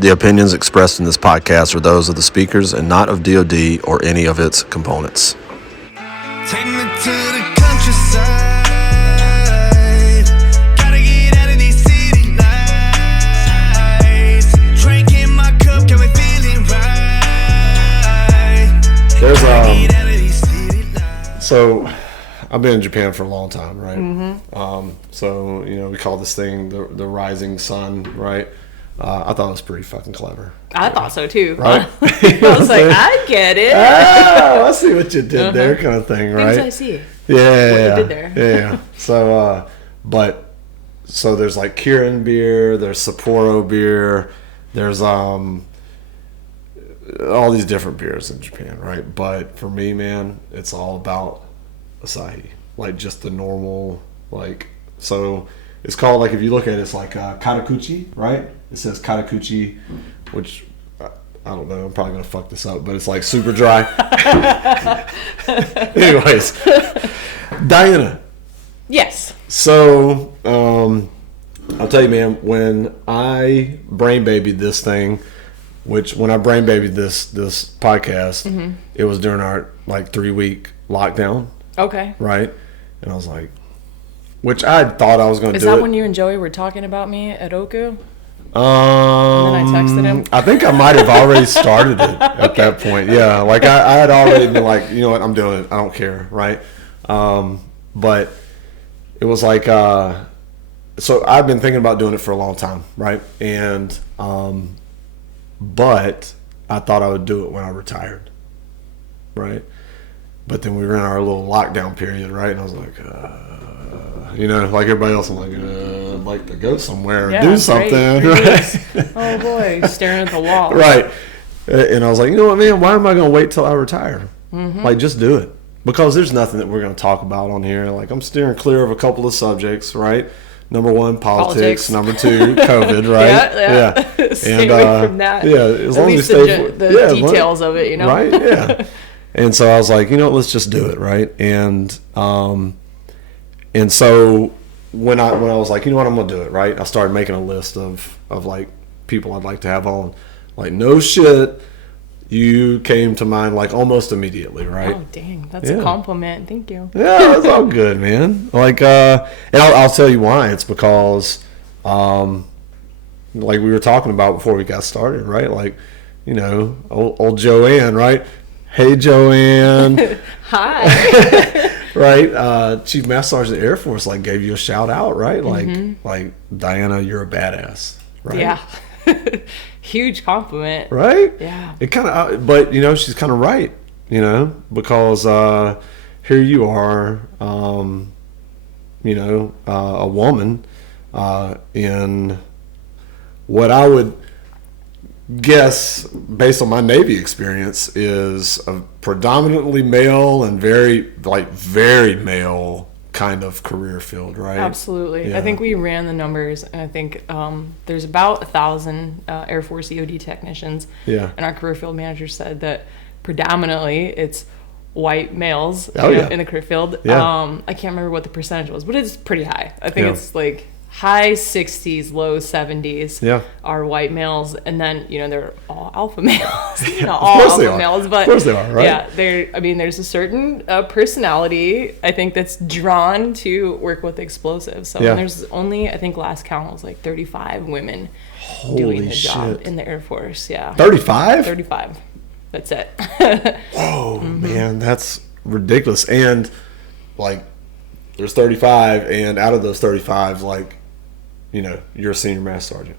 The opinions expressed in this podcast are those of the speakers and not of DoD or any of its components. Take me to the countryside. Gotta get out of these city lights. Drinking my cup, got me feeling right. There's so I've been in Japan for a long time, right? Mm-hmm. So we call this thing the rising sun, right? I thought it was pretty fucking clever. I thought so too. Right? I was like, I get it. Oh, I see what you did there, kind of thing, right? Things I see. Yeah, What you did there. Yeah. So, so there's like Kirin beer, there's Sapporo beer, there's all these different beers in Japan, right? But for me, man, it's all about Asahi, like just the normal, like, so it's called, like, if you look at it, it's like Katakuchi, right? It says Katakuchi, which I don't know, I'm probably gonna fuck this up, but it's like super dry. Anyways, Diana. Yes. So I'll tell you, man, when I brain babied this thing, when I brain babied this podcast, mm-hmm. It was during our like 3-week lockdown. Okay. Right? And I was like, which I thought I was going to do. Is that when you and Joey were talking about me at Oku? And then I texted him. I think I might have already started it at that point. Yeah, like I had already been like, you know what, I'm doing it. I don't care, right? But it was like, so I've been thinking about doing it for a long time, right? And but I thought I would do it when I retired, right? But then we were in our little lockdown period, right? And I was like, like everybody else, I'm like, I'd like to go somewhere and do something. Right? Oh boy, staring at the wall. Right. And I was like, you know what, man, why am I going to wait till I retire? Mm-hmm. Like, just do it. Because there's nothing that we're going to talk about on here. Like, I'm steering clear of a couple of subjects, right? Number 1, politics. Number 2, COVID, right? Yeah. Stay away from that. Yeah, as long as you stay the details of it, Right, yeah. And so I was like, let's just do it, right? And so when I was like, you know what, I'm gonna do it, right? I started making a list of like people I'd like to have on. Like, no shit, you came to mind like almost immediately, right? Oh dang, that's a compliment. Thank you. Yeah, it's all good, man. Like, and I'll tell you why. It's because, like we were talking about before we got started, right? Like, old Joanne, right? Hey, Joanne. Hi. Right? Chief Master Sergeant Air Force gave you a shout out, right? Like Diana, you're a badass, right? Yeah. Huge compliment. Right? Yeah. It kind of, but she's kind of right, because here you are, a woman in what I would guess, based on my Navy experience, is a predominantly male and very male kind of career field, right? Absolutely. Yeah. I think we ran the numbers, and I think there's about 1,000 Air Force EOD technicians. Yeah. And our career field manager said that predominantly it's white males in the career field. Yeah. I can't remember what the percentage was, but it's pretty high. I think it's like high 60s, low 70s are white males, and then they're all alpha males. All alpha males, but of course they are, right? Yeah, there's a certain personality I think that's drawn to work with explosives. So there's only, I think last count was like 35 women doing the job in the Air Force. Yeah, 35. 35. That's it. Whoa, man, that's ridiculous. And there's 35, and out of those 35, you're a senior master sergeant.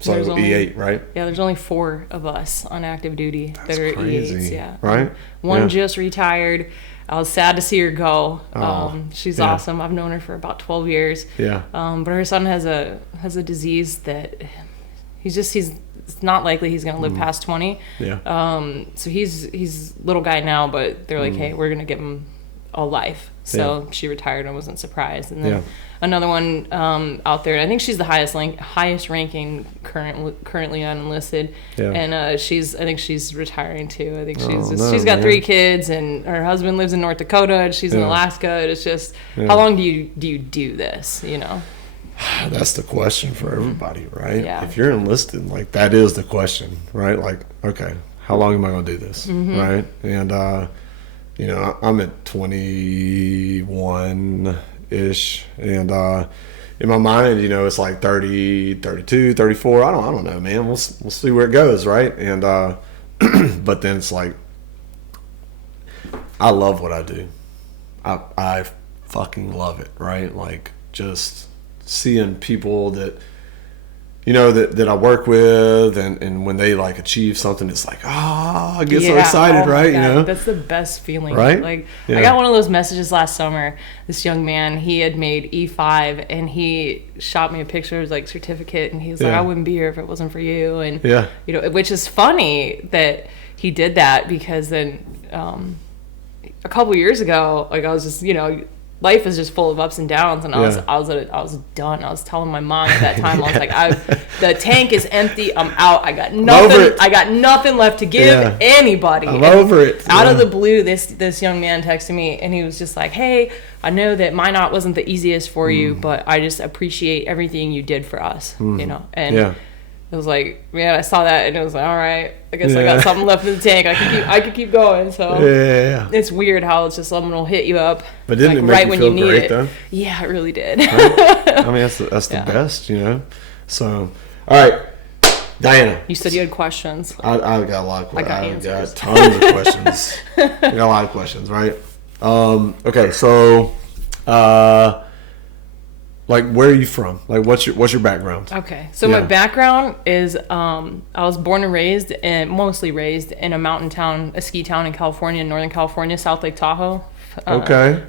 So E8, right? Yeah, there's only 4 of us on active duty that are crazy. E8s. Yeah, right. One just retired. I was sad to see her go. She's awesome. I've known her for about 12 years. Yeah. But her son has a disease that it's not likely he's going to live past 20. Yeah. So he's little guy now, but they're like, hey, we're going to give him a life. So she retired and wasn't surprised. And then another one out there, I think she's the highest ranking currently on Enlisted. Yeah. And I think she's retiring too. I think she's got 3 kids, and her husband lives in North Dakota, and she's in Alaska. And it's just, how long do you do this, that's the question for everybody, right? Yeah. If you're enlisted, like, that is the question, right? Like, okay, how long am I going to do this, right? And, you know, I'm at 21-ish, and in my mind, you know, it's like 30, 32, 34. I don't know, man. We'll see where it goes, right? And but then it's like, I love what I do. I fucking love it, right? Like, just seeing people that, you know, that I work with, and when they, like, achieve something, it's like, I get so excited, right? You know, that's the best feeling, right? Like, I got one of those messages last summer. This young man, he had made E5, and he shot me a picture of his, like, certificate, and he was like, I wouldn't be here if it wasn't for you, and you know, which is funny that he did that, because then a couple years ago, like, I was just, you know, life is just full of ups and downs, and I was done. I was telling my mom at that time, I was like, the tank is empty. I'm out. I got nothing. I got nothing left to give anybody. I'm over it. Out of the blue, this young man texted me, and he was just like, hey, I know that Minot wasn't the easiest for you, but I just appreciate everything you did for us, you know. And it was like, man, I saw that, and it was like, all right, I guess I got something left in the tank. I could keep going. So it's weird how it's just someone will hit you up, but didn't like, it make right you when feel you need great, it. though? Yeah, it really did. Right? I mean, that's the best, you know. So, all right, Diana. You said you had questions. I got a lot of questions. I got tons of questions. I got a lot of questions, right? Okay, so, like, where are you from? Like, what's your background? Okay, so my background is I was born and raised, and mostly raised in a mountain town, a ski town in California, in Northern California, South Lake Tahoe.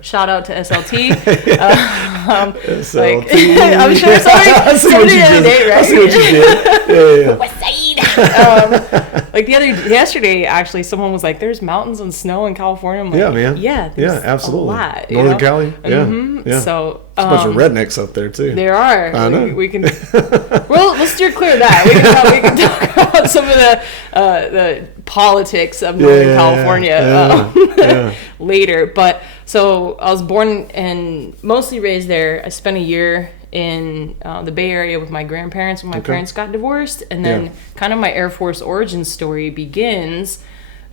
Shout out to SLT. SLT. Like, I'm sure somebody the other day, right? I see what you did. West Side. Like yesterday, actually, someone was like, "There's mountains and snow in California." I'm like, yeah, man. Yeah, absolutely. A lot, Northern Cali. Yeah. So there's a bunch of rednecks up there too. There are. I know. We can. We'll steer clear of that. We can talk about some of the politics of Northern California later. But so I was born and mostly raised there. I spent a year in the Bay Area with my grandparents when my parents got divorced, and then kind of my Air Force origin story begins.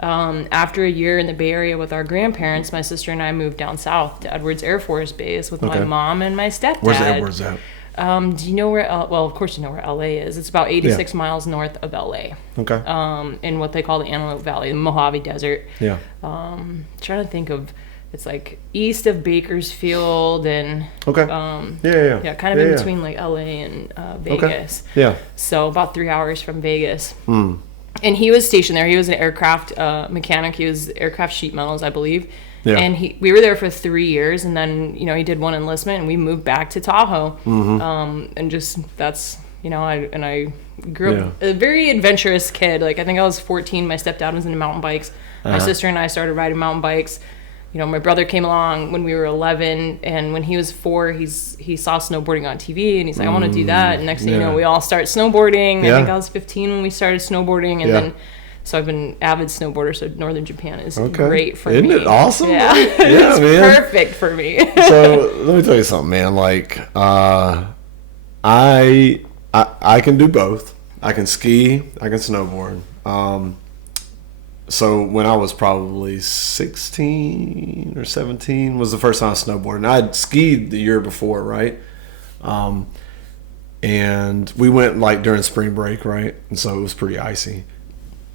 After a year in the Bay Area with our grandparents, my sister and I moved down south to Edwards Air Force Base with my mom and my stepdad. Where's Edwards at? Do you know where? Well, of course you know where LA is. It's about 86 miles north of LA. Okay. In what they call the Antelope Valley, the Mojave Desert. Yeah. Trying to think of. It's like east of Bakersfield and kind of in between like LA and Vegas. Okay. Yeah. So about 3 hours from Vegas. And he was stationed there. He was an aircraft mechanic. He was aircraft sheet metals, I believe. Yeah. And we were there for 3 years, and then he did one enlistment, and we moved back to Tahoe. And just that's I grew up a very adventurous kid. Like, I think I was 14. My stepdad was into mountain bikes. My sister and I started riding mountain bikes. My brother came along when we were 11, and when he was 4, he saw snowboarding on TV, and he's like, I want to do that. And next thing you know, we all start snowboarding. I think I was 15 when we started snowboarding, and then so I've been avid snowboarder. So northern Japan is great for me. Isn't it awesome? Yeah, it's perfect for me. So let me tell you something, man. Like, I can do both. I can ski. I can snowboard. So when I was probably 16 or 17 was the first time I snowboarded. And I'd skied the year before, right? And we went like during spring break, right? And so it was pretty icy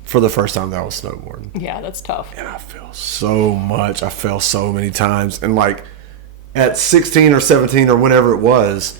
for the first time that I was snowboarding. Yeah, that's tough. And I fell so much. I fell so many times. And like at 16 or 17 or whenever it was,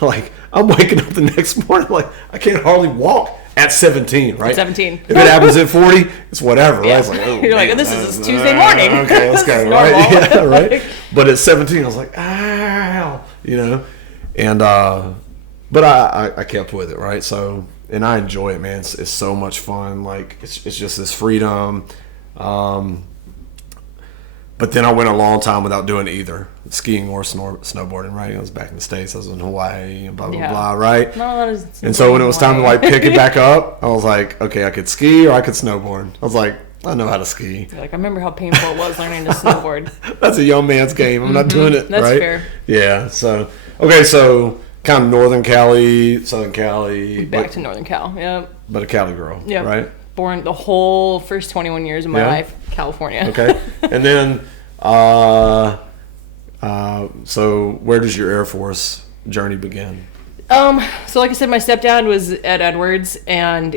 like I'm waking up the next morning, like I can't hardly walk. At 17, right? 17. If it happens at 40, it's whatever, right? It's like, you're like, this is Tuesday morning. Okay, let's go, right? Yeah, right. But at 17, I was like, ow, and but I kept with it, right? So, and I enjoy it, man. It's so much fun. Like it's just this freedom. But then I went a long time without doing either skiing or snowboarding, right? I was back in the States. I was in Hawaii and blah, blah, blah, right? No, and so when it was time to like pick it back up, I was like, okay, I could ski or I could snowboard. I was like, I know how to ski. Like, I remember how painful it was learning to snowboard. That's a young man's game. I'm not doing it, That's right? fair. Yeah, so, Okay, so kind of Northern Cali, Southern Cali. Back to Northern Cal, yeah. But a Cali girl, right? Born the whole first 21 years of my life, California. Okay. And then, so where does your Air Force journey begin? So like I said, my stepdad was at Edwards, and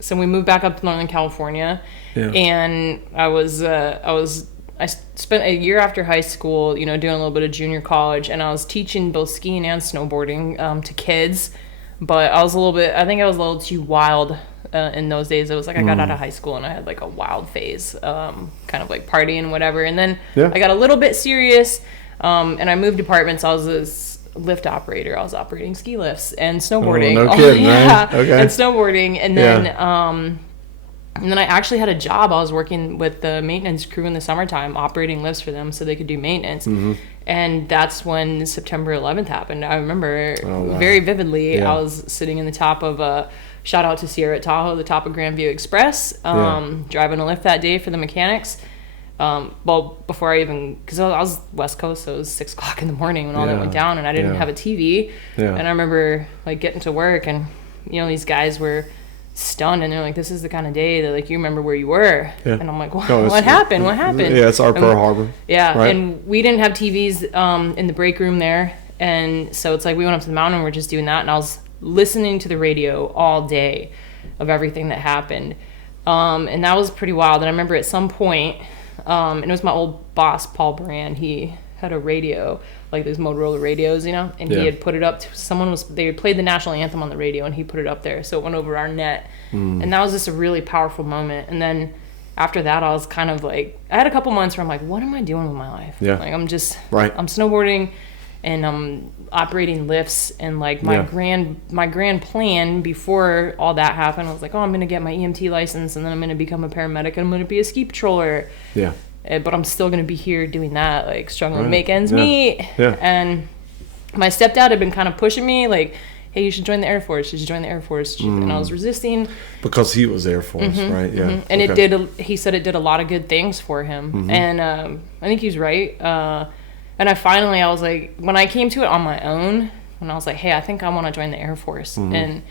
so we moved back up to Northern California, and I spent a year after high school, doing a little bit of junior college, and I was teaching both skiing and snowboarding to kids, but I think I was a little too wild in those days. It was like I got out of high school and I had like a wild phase, kind of like partying and whatever, and then I got a little bit serious, and I moved departments. I was this lift operator. I was operating ski lifts and snowboarding. Oh, no kidding, right? Okay. And snowboarding, and then and then I actually had a job. I was working with the maintenance crew in the summertime, operating lifts for them so they could do maintenance. And that's when September 11th happened. I remember very vividly. Yeah. I was sitting in the top of shout out to Sierra at Tahoe, the top of Grandview Express, driving a lift that day for the mechanics. Before I even, because I was West Coast, so it was 6 o'clock in the morning when all that went down, and I didn't have a TV. And I remember like getting to work, and these guys were stunned, and they're like, "This is the kind of day that like you remember where you were." And I'm like, what happened? What happened? Yeah, it's our Pearl Harbor. Yeah, right? And we didn't have TVs in the break room there, and so it's like we went up to the mountain and we're just doing that, and I was listening to the radio all day of everything that happened, and that was pretty wild. And I remember at some point, and it was my old boss Paul Brand. He had a radio, like those Motorola radios, and he had put it up to they had played the national anthem on the radio, and he put it up there, so it went over our net. And that was just a really powerful moment. And then after that, I was kind of like, I had a couple months where I'm like, what am I doing with my life? Like I'm snowboarding and I'm operating lifts, and like my grand plan before all that happened was like, I'm gonna get my EMT license, and then I'm gonna become a paramedic, and I'm gonna be a ski patroller. But I'm still going to be here doing that, like struggling to make ends meet. And my stepdad had been kind of pushing me, like, hey, you should join the Air Force. You should join the Air Force. And I was resisting. Because he was Air Force, right? Yeah. And he said it did a lot of good things for him. And I think he's right. And I was like, when I came to it on my own, when I was like, hey, I think I want to join the Air Force. And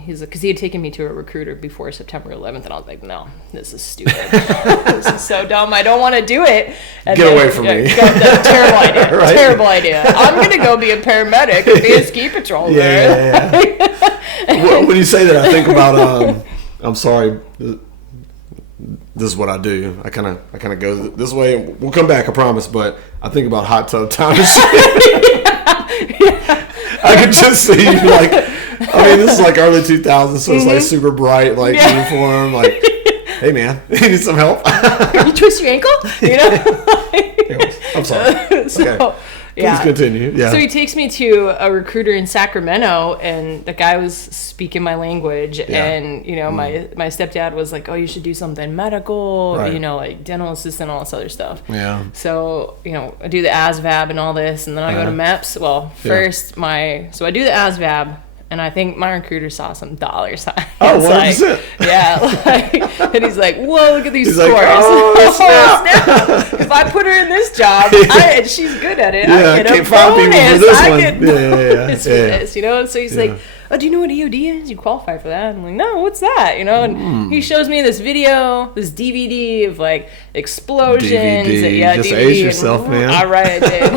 he's like, because he had taken me to a recruiter before September 11th, and I was like, no, this is stupid. This is so dumb. I don't want to do it. And Get away from me. Terrible idea. Right? Terrible idea. I'm going to go be a paramedic and be a ski patroller. When you say that, I think about, I'm sorry, this is what I do. I kind of go this way. We'll come back, I promise, but I think about hot tub time machine. I could just see you like, this is like early 2000s, so it's like super bright, like uniform, like, hey man, you need some help? You twist your ankle? Anyways, I'm sorry. Okay. Please continue. Yeah. So he takes me to a recruiter in Sacramento, and the guy was speaking my language, and my stepdad was like, "Oh, you should do something medical, like dental assistant, all this other stuff." Yeah. So I do the ASVAB and all this, and then I go to MEPS. Well, first so I do the ASVAB. And I think my recruiter saw some dollar signs. Oh, 100%. And he's like, whoa, look at these scores. Like, oh, snap. If I put her in this job, and she's good at it, I get a bonus. I get bonus for this, So he's like, oh, do you know what EOD is? You qualify for that? I'm like, no, what's that? And he shows me this video, this DVD of like explosions. DVD. Just DVD. age yourself, man. All right, I did.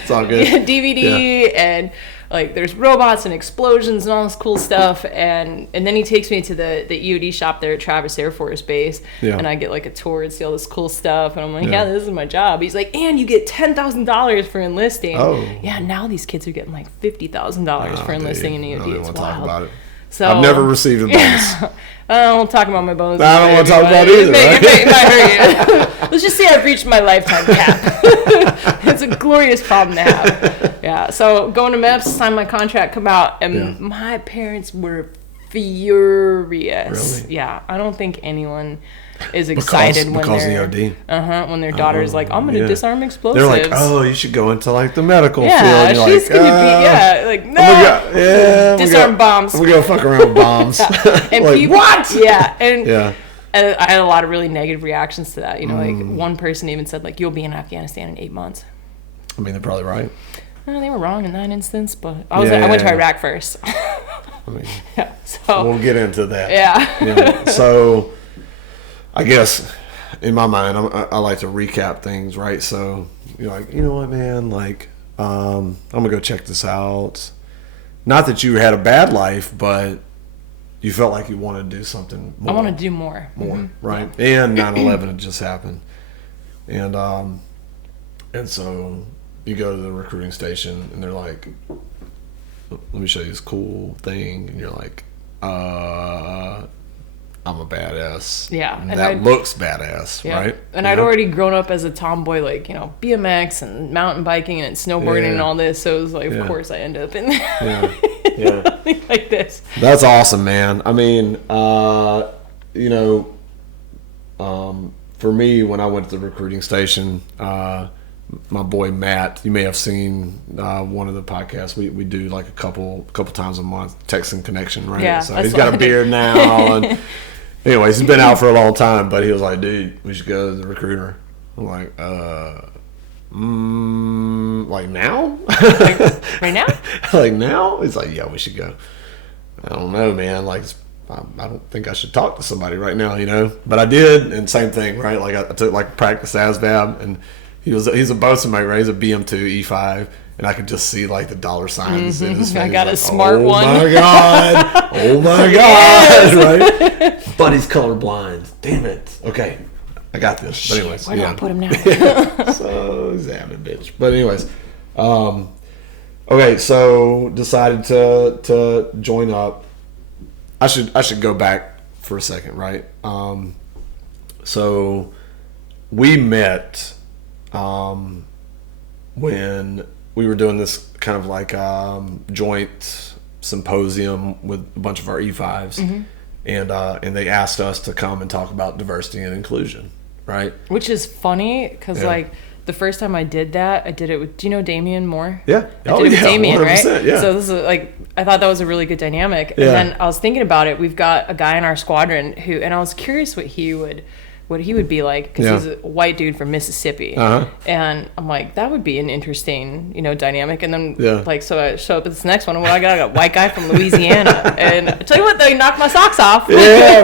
It's all good. DVD and like there's robots and explosions and all this cool stuff, and then he takes me to the EOD shop there at Travis Air Force Base, and I get like a tour and see all this cool stuff, and I'm like, this is my job. He's like, and you get $10,000 for enlisting. Now these kids are getting like $50,000 for enlisting in EOD. It's wild. Talk about it. So I've never received a bonus. I don't want to talk about my bonuses. I don't want to talk about it either. It might hurt you. Let's just say I've reached my lifetime cap. It's a glorious problem to have. Yeah. So going to MEPS, sign my contract, come out, and my parents were furious. Really? Yeah. I don't think anyone is excited when their daughter is like, I'm going to disarm explosives. They're like, oh, you should go into like the medical field. And you're she's going to be, like, no, disarm bombs. We're going to fuck around with bombs. And like, people, what? Yeah. And I had a lot of really negative reactions to that. Like one person even said, like, you'll be in Afghanistan in 8 months. I mean, they're probably right. oh, they were wrong in that instance, but I went to Iraq first. I mean, yeah, so we'll get into that. Yeah. So, I guess in my mind, I like to recap things, right? So you're like, you know what, man? Like, I'm gonna go check this out. Not that you had a bad life, but you felt like you wanted to do something more. I want to do more. Right? Yeah. And 9/11 had just happened, and so you go to the recruiting station, and they're like, let me show you this cool thing, and you're like, I'm a badass. Yeah. And that looks badass, yeah. Right? And I'd already grown up as a tomboy, like, BMX and mountain biking and snowboarding and all this. So it was like, of course I end up in like this. That's awesome, man. I mean, for me, when I went to the recruiting station, my boy Matt, you may have seen one of the podcasts. We do like a couple times a month, Texan Connection, right? Yeah, so he's got a beard now, and anyways, he's been out for a long time. But he was like, "Dude, we should go to the recruiter." I'm like, like now? Like, right now? Like now? He's like, "Yeah, we should go." I don't know, man. Like, I don't think I should talk to somebody right now, But I did, and same thing, right? Like I took like practice ASVAB, and he's a bosun mate, right? He's a BM2 E5, and I could just see like the dollar signs in his face. I got like, a smart one. Oh my god! Oh my god! Right? But he's colorblind. Damn it. Okay, I got this. But anyways, where do I put him now? So he's having a bitch. But anyways, okay. So decided to join up. I should go back for a second, right? So we met when we were doing this kind of like joint symposium with a bunch of our E5s, and they asked us to come and talk about diversity and inclusion, right? Which is funny because like the first time I did that, I did it with, do you know Damian Moore? Yeah. I did it with Damian, 100%, right? Yeah. So this is like, I thought that was a really good dynamic. And then I was thinking about it. We've got a guy in our squadron who, and I was curious what he would be like, because he's a white dude from Mississippi. And I'm like, that would be an interesting, dynamic. And then like, so I show up at this next one, and I got a white guy from Louisiana. And I tell you what, they knocked my socks off. Yeah,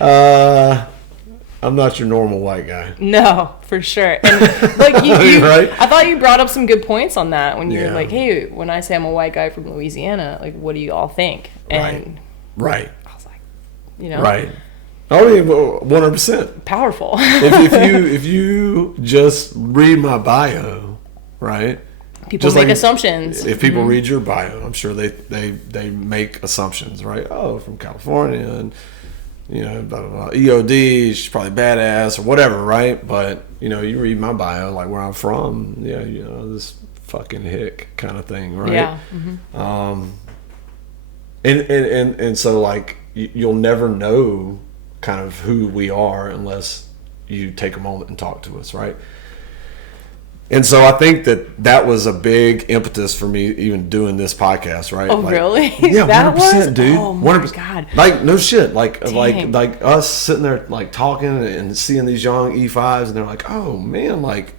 man. I'm not your normal white guy. No, for sure. And like you right? I thought you brought up some good points on that when you're like, hey, when I say I'm a white guy from Louisiana, like, what do you all think? And right. I was like, right. Oh, yeah, 100%. Powerful. if you just read my bio, right? People just make assumptions. If people read your bio, I'm sure they make assumptions, right? Oh, from California, and blah, blah, blah. EOD, she's probably badass or whatever, right? But you read my bio, like where I'm from, this fucking hick kind of thing, right? Yeah. And so like you'll never know kind of who we are unless you take a moment and talk to us, right? And so I think that was a big impetus for me even doing this podcast, right? Oh, like, really? Yeah, that 100%, dude. Oh my 100%. God. Like no shit. Like Dang. like us sitting there like talking and seeing these young E5s, and they're like, oh man, like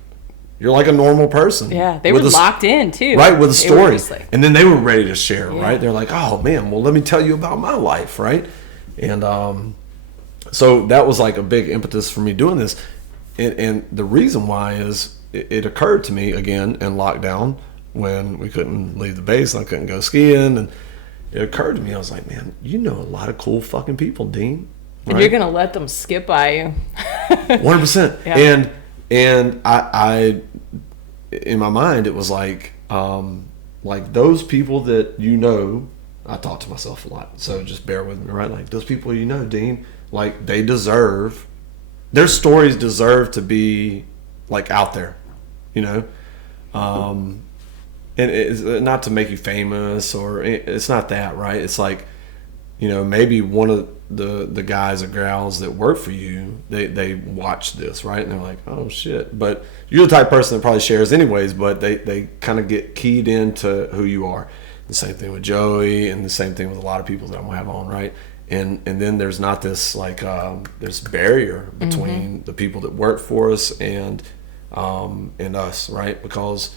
you're like a normal person. Yeah, they were locked in too. Right, with a story. Like, and then they were ready to share, right? They're like, oh man, well let me tell you about my life, right? And so that was like a big impetus for me doing this. And the reason why is it occurred to me again in lockdown when we couldn't leave the base, I couldn't go skiing, and it occurred to me, I was like, man, you know a lot of cool fucking people, Dean. Right? And you're gonna let them skip by you. 100%. Yeah. And I in my mind it was like those people that I talk to myself a lot, so just bear with me, right? Like those people Dean, like their stories deserve to be like out there, and it's not to make you famous, or it's not that, right? It's like, maybe one of the guys or gals that work for you, they watch this, right? And they're like, oh shit. But you're the type of person that probably shares anyways, but they kind of get keyed into who you are. The same thing with Joey, and the same thing with a lot of people that I'm gonna have on, right? And then there's not this like there's barrier between the people that work for us and us, right? Because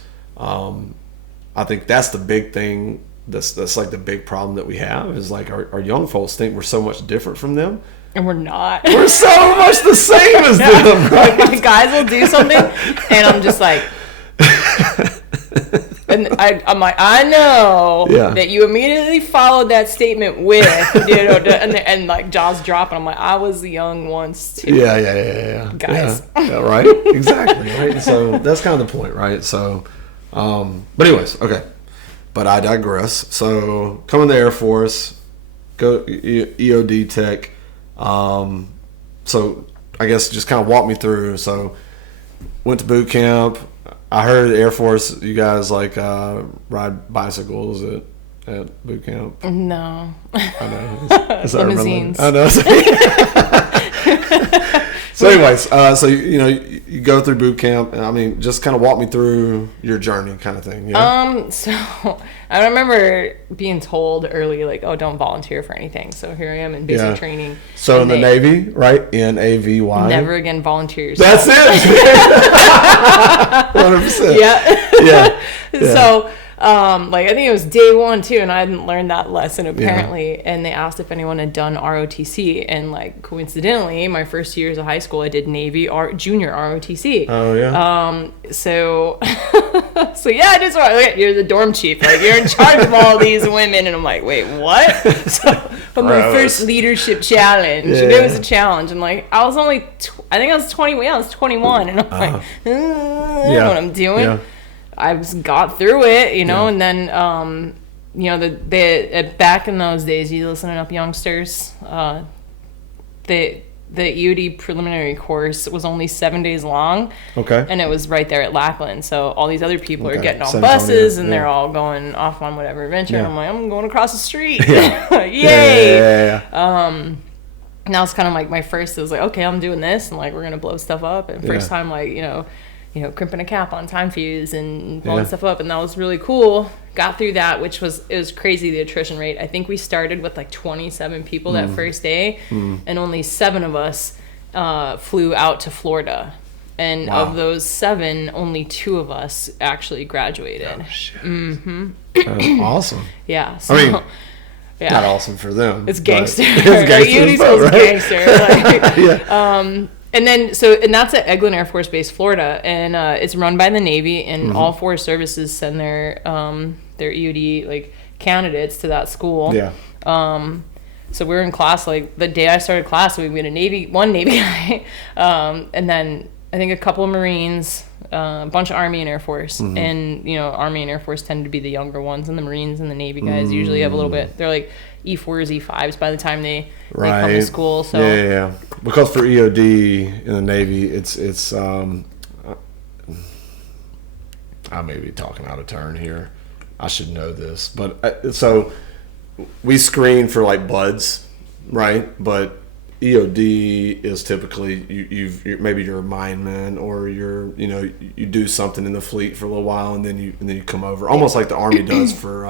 I think that's the big thing. That's like the big problem that we have is like our young folks think we're so much different from them. And we're not. We're so much the same as them, right? Like my guys will do something, and I'm just like, and I'm like, I know that you immediately followed that statement with, and like jaws drop, and I'm like, I was young once too. Yeah. Guys. Yeah, right? Exactly, right? So that's kind of the point, right? So, but anyways, okay. But I digress. So, come in the Air Force, go EOD Tech. So, I guess just kind of walk me through. So, went to boot camp. I heard Air Force, you guys like ride bicycles at boot camp. No. I know. Is that Limousines. I know. So anyways, so you go through boot camp, and I mean, just kind of walk me through your journey, kind of thing. Yeah. So I remember being told early, like, oh, don't volunteer for anything. So here I am in basic training. So in the Navy, right? NAVY. Never again volunteers. That's it. 100%. Yeah. So. Like I think it was day 1 too, and I hadn't learned that lesson apparently. And they asked if anyone had done ROTC, and like coincidentally, my first years of high school, I did Navy Junior ROTC. Oh yeah. So yeah, I just like, you're the dorm chief, like you're in charge of all these women, and I'm like, wait, what? So, but my first leadership challenge, it was a challenge, and like I was only, I think I was 20. Yeah, I was 21, and I'm like, I don't know what I'm doing. Yeah. I got through it, and then, back in those days, you listening up, youngsters, the EOD preliminary course was only 7 days long. Okay. And it was right there at Lackland. So all these other people are getting on buses, and they're all going off on whatever adventure. And I'm like, I'm going across the street. Yay! And that was kind of like my first, it was like, okay, I'm doing this, and like, we're going to blow stuff up. And first time, like, crimping a cap on time fuse and blowing stuff up, and that was really cool. Got through that, it was crazy, the attrition rate. I think we started with like 27 people that first day, and only 7 of us flew out to Florida. And of those 7, only 2 of us actually graduated. Oh, shit. That's awesome. Yeah. So, I mean, not awesome for them. It's gangster. It's gangster. Right? Gangster. And then, and that's at Eglin Air Force Base, Florida, and it's run by the Navy, and all 4 services send their EOD like candidates to that school. Yeah. So we were in class, like the day I started class, we had one Navy guy, and then I think a couple of Marines, a bunch of Army and Air Force, and Army and Air Force tend to be the younger ones, and the Marines and the Navy guys usually have a little bit. They're like E4s, E5s by the time they come to school. So yeah. Because for EOD in the Navy, it's I may be talking out of turn here. I should know this, but so we screen for like buds, right? But EOD is typically maybe you're a mineman, or you do something in the fleet for a little while, and then you come over, almost like the Army does for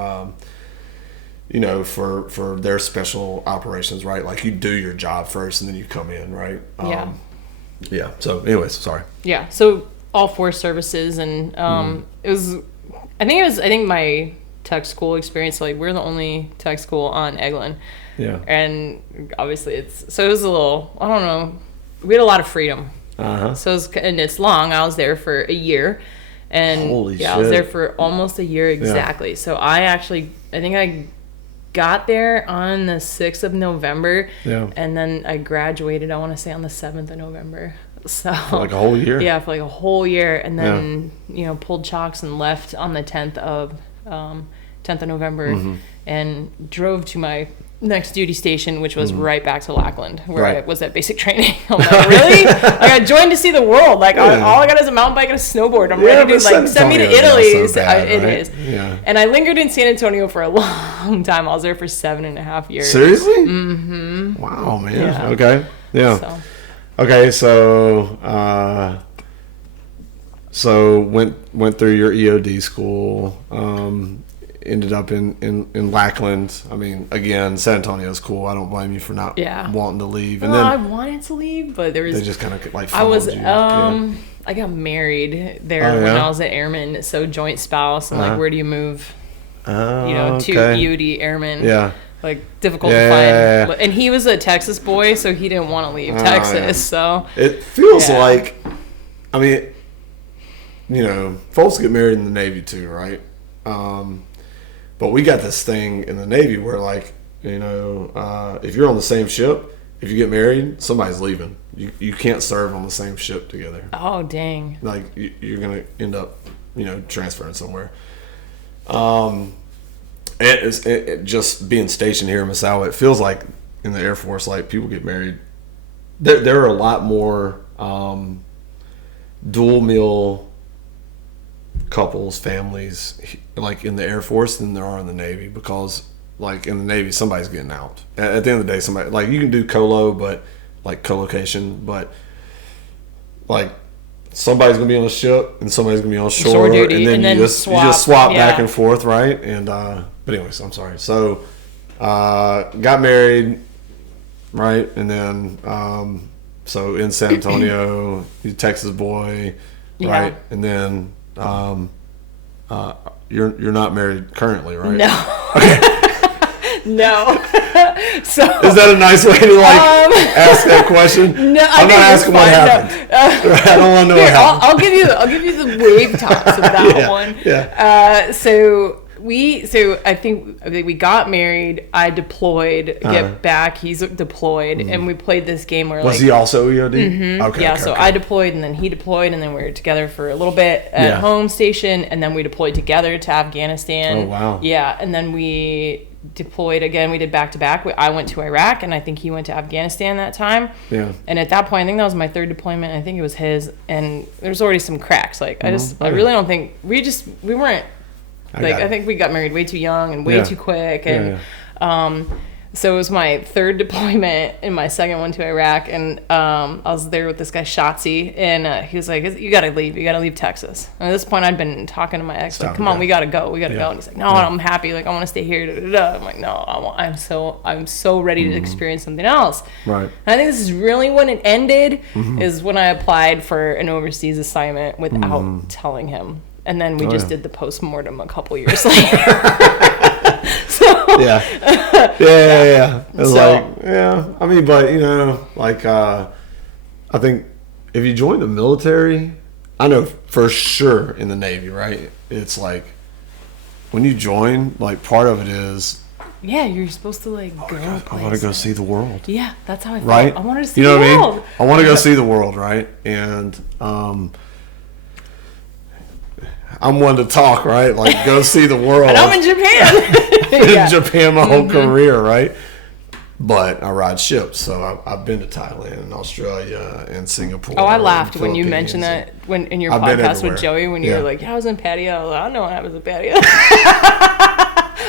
for their special operations, right? Like you do your job first, and then you come in, right? Yeah. So, anyways, sorry. Yeah. So all 4 services, and it was. I think my tech school experience. Like we're the only tech school on Eglin. Yeah. And obviously it was a little. I don't know. We had a lot of freedom. So it's long. I was there for a year, and holy shit. I was there for almost a year exactly. Yeah. So I think I got there on the 6th of November, and then I graduated, I want to say, on the 7th of November. So for like a whole year? Yeah, for like a whole year, and then pulled chocks and left on the 10th of November, and drove to my next duty station, which was right back to Lackland, where I was at basic training. I'm like, really? Like, I joined to see the world. Like, all I got is a mountain bike and a snowboard. I'm ready to send me to Italy. So bad, it is. Yeah. And I lingered in San Antonio for a long time. I was there for 7.5 years. Seriously? Mm-hmm. Wow, man. Yeah. Okay. Yeah. So. Okay, so went through your EOD school, ended up in Lackland. I mean, again, San Antonio's cool. I don't blame you for not wanting to leave. And well, then I wanted to leave, but there was they just kind of like I was followed you. I got married there when I was at Airman, so JointSpouse, and like, where do you move? To EOD Airman. Yeah. Like, difficult to find. And he was a Texas boy, so he didn't want to leave Texas. So it feels like, I mean, folks get married in the Navy too, right? But we got this thing in the Navy where, like, if you're on the same ship, if you get married, somebody's leaving. You can't serve on the same ship together. Oh, dang. Like, you're going to end up, transferring somewhere. It just being stationed here in Misawa, it feels like in the Air Force, like, people get married. There are a lot more dual meal couples, families, like in the Air Force than there are in the Navy, because, like, in the Navy, somebody's getting out. At the end of the day, somebody, like, you can do colo, but like co-location, but like somebody's gonna be on a ship and somebody's gonna be on shore duty, and then you just swap back and forth, right? And but anyways, I'm sorry. So got married, right? And then so in San Antonio, he's a Texas boy, right? And then you're not married currently, right? No. Okay. No. So is that a nice way to ask that question? No, I'm not asking what happened. I don't want to know what happened. I'll give you the wave toss of that one. Yeah. So I think we got married. I deployed. Get back. He's deployed, and we played this game where was he also EOD? Mm-hmm. Okay. Yeah. So I deployed, and then he deployed, and then we were together for a little bit at home station, and then we deployed together to Afghanistan. Oh wow. Yeah, and then we deployed again. We did back to back. I went to Iraq, and I think he went to Afghanistan that time. Yeah. And at that point, I think that was my third deployment. I think it was his, and there's already some cracks. Like I really don't think we weren't. I think we got married way too young and way too quick, and so it was my third deployment and my second one to Iraq, and I was there with this guy Shotzi, and he was like, "You gotta leave Texas." And at this point, I'd been talking to my ex, like, "Come on, we gotta go," and he's like, "No, I'm happy. Like, I want to stay here." I'm like, "No, I'm so ready to experience something else." Right. And I think this is really when it ended, is when I applied for an overseas assignment without telling him. And then we just did the post-mortem a couple years later. So yeah. It's I mean, but I think if you join the military, I know for sure in the Navy, right? It's like when you join, like, part of it is you're supposed to go. I want to go see the world. Yeah, that's how I felt. Right? I wanted to see the world. I mean? I want to go see the world, right? And I'm one to talk, right? Like, go see the world. And I'm in Japan. In Japan my whole career, right? But I ride ships, so I've been to Thailand and Australia and Singapore. Oh, I laughed when you mentioned that when in your podcast with Joey, when you were like, "Yeah, I was in patio." I don't know what happens in patio.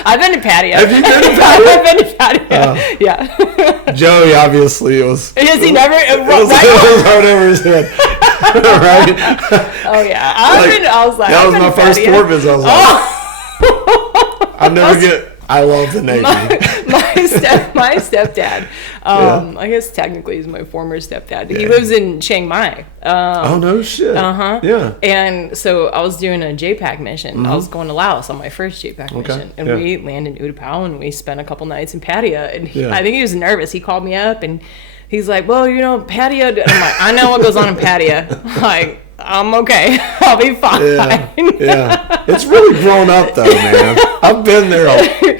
I've been to patio. Have you been to patio? I've been to patio. Yeah. Joey, obviously, it was. Has he never? It was right over his head. Right? Oh yeah. I was like, that was my first tour visit. I was like, I love the Navy. My stepdad. I guess technically he's my former stepdad. He lives in Chiang Mai. Oh no shit. Yeah. And so I was doing a JPAC mission. I was going to Laos on my first JPAC mission, and we landed in Utapao, and we spent a couple nights in Pattaya. And I think he was nervous. He called me up and he's like, "Well, Pattaya." And I'm like, "I know what goes on in Pattaya." Like, I'm okay. I'll be fine. Yeah. It's really grown up though, man. I've been there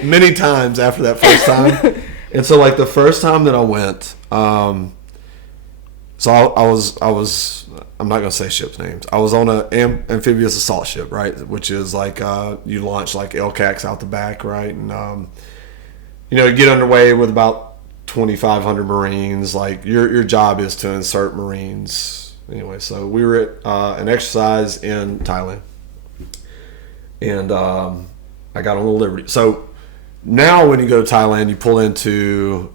many times after that first time. And so, like, the first time that I went, so I was I'm not going to say ships names. I was on an amphibious assault ship, right? Which is like, you launch like LCACs out the back, right? And, you get underway with about 2,500 Marines. Like, your job is to insert Marines. Anyway, so we were at an exercise in Thailand. And I got on the Liberty. So now when you go to Thailand, you pull into,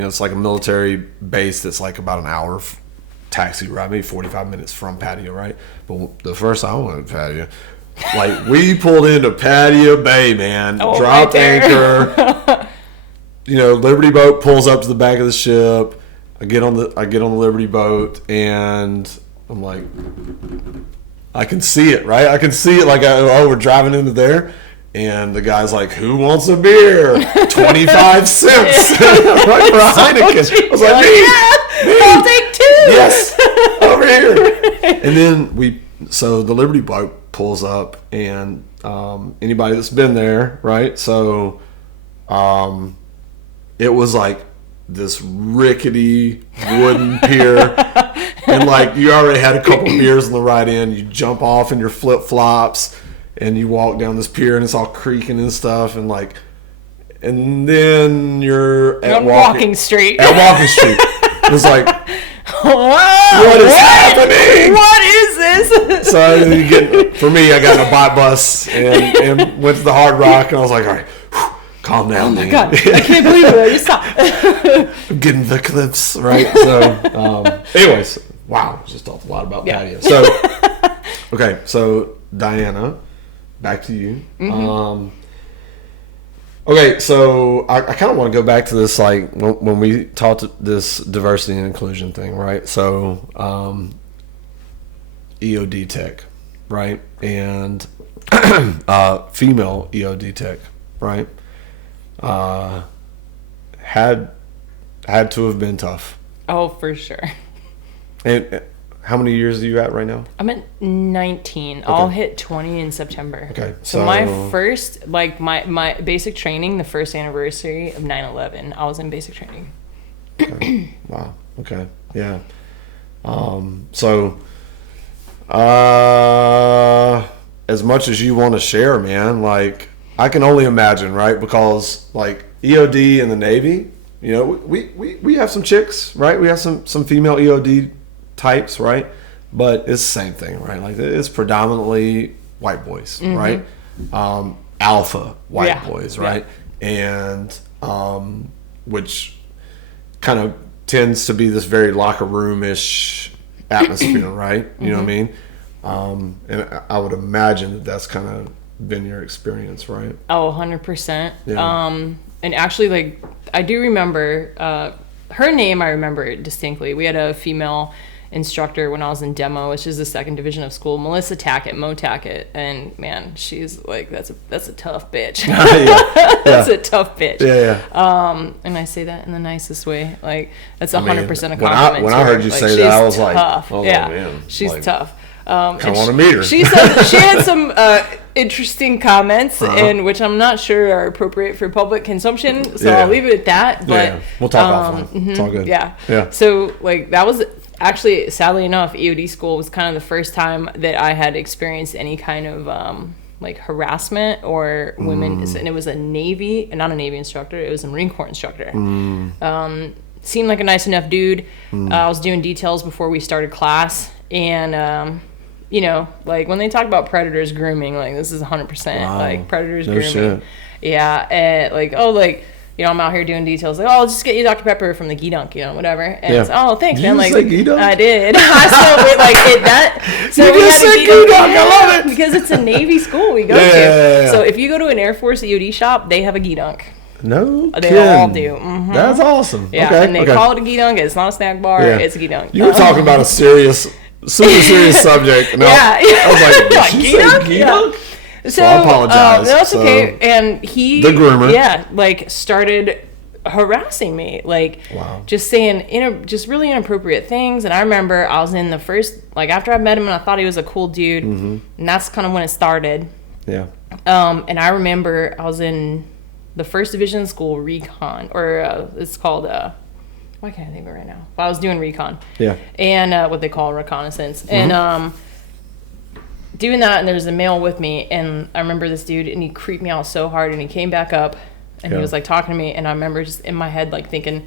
it's like a military base that's like about an hour taxi ride, maybe 45 minutes from Pattaya, right? But the first time I went to Pattaya, Like, we pulled into Patio Bay, man. Dropped anchor. Liberty boat pulls up to the back of the ship. I get on the Liberty boat, and I'm like, I can see it, right? I can see it. Like, we're driving into there, and the guy's like, "Who wants a beer? 25 cents." Right, for a Heineken. I was like, me. I'll take 2. Yes, over here. And then so the Liberty boat pulls up, and anybody that's been there, right? So, it was like this rickety wooden pier, and like you already had a couple beers on the right end. You jump off in your flip flops, and you walk down this pier, and it's all creaking and stuff, and then you're at Walking Street. At Walking Street, it's like, wow, what is happening? What is this? So for me, I got in a bot bus and went to the Hard Rock, and I was like, all right. Calm down, man. Oh my God, I can't believe it. I just stopped. I'm getting the clips, right? So, anyways, wow, just talked a lot about patio. So, okay, so Diana, back to you. Mm-hmm. Okay, so I kind of want to go back to this, like when we talked this diversity and inclusion thing, right? So, EOD Tech, right, and female EOD Tech, right? Had to have been tough. Oh, for sure. And how many years are you at right now? I'm at 19. Okay. I'll hit 20 in September. Okay. So my first, like my basic training, the first anniversary of 9/11, I was in basic training. Okay. Wow. Okay. Yeah. So, as much as you want to share, man, like, I can only imagine, right? Because like EOD in the Navy, we have some chicks, right? We have some female EOD types, right? But it's the same thing, right? Like, it's predominantly white boys, right? Alpha white boys, right? Yeah. And which kind of tends to be this very locker room-ish atmosphere, right? You know what I mean? And I would imagine that that's kind of been your experience, right? Oh, 100%. Yeah. And actually, like, I do remember her name. I remember distinctly. We had a female instructor when I was in demo, which is the 2nd division of school, Melissa Tackett, Mo Tackett, and man, she's like, that's a tough bitch. That's a tough bitch. Yeah. And I say that in the nicest way. Like, that's 100% a compliment. When I heard you say that, I was tough. like, oh yeah, man, she's like, tough. I want to meet her. She said she had some interesting comments, and which I'm not sure are appropriate for public consumption. So I'll leave it at that. But we'll talk offline. It's all good. Yeah. So like, that was actually, sadly enough, EOD school was kind of the first time that I had experienced any kind of like harassment or women. And it was not a Navy instructor. It was a Marine Corps instructor. Seemed like a nice enough dude. I was doing details before we started class, and like when they talk about predators grooming, like, this is 100% like predators grooming. Shit. Yeah, and like, I'm out here doing details, like, I'll just get you Dr. Pepper from the Gee-Dunk, whatever. And it's, oh, thanks, man. Like, I did. So we had a Gee-Dunk. I love it because it's a Navy school we go to. Yeah. So if you go to an Air Force EOD shop, they have a Gee-Dunk. No, they all do. That's awesome. Yeah, okay, and they call it a Gee-Dunk. It's not a snack bar. Yeah. It's a Gee-Dunk. You were talking about a super serious subject. And I was like, did she say Gee-Dunk? So I apologize. That's okay. And he, the groomer, like, started harassing me, like, just saying just really inappropriate things. And I remember I was in the first, like, after I met him and I thought he was a cool dude, and that's kind of when it started. Yeah. And I remember I was in the 1st Division School recon, or it's called why can't I think of it right now? But I was doing recon. Yeah. And what they call reconnaissance. And doing that, and there was a male with me, and I remember this dude, and he creeped me out so hard, and he came back up, and he was like talking to me, and I remember just in my head like thinking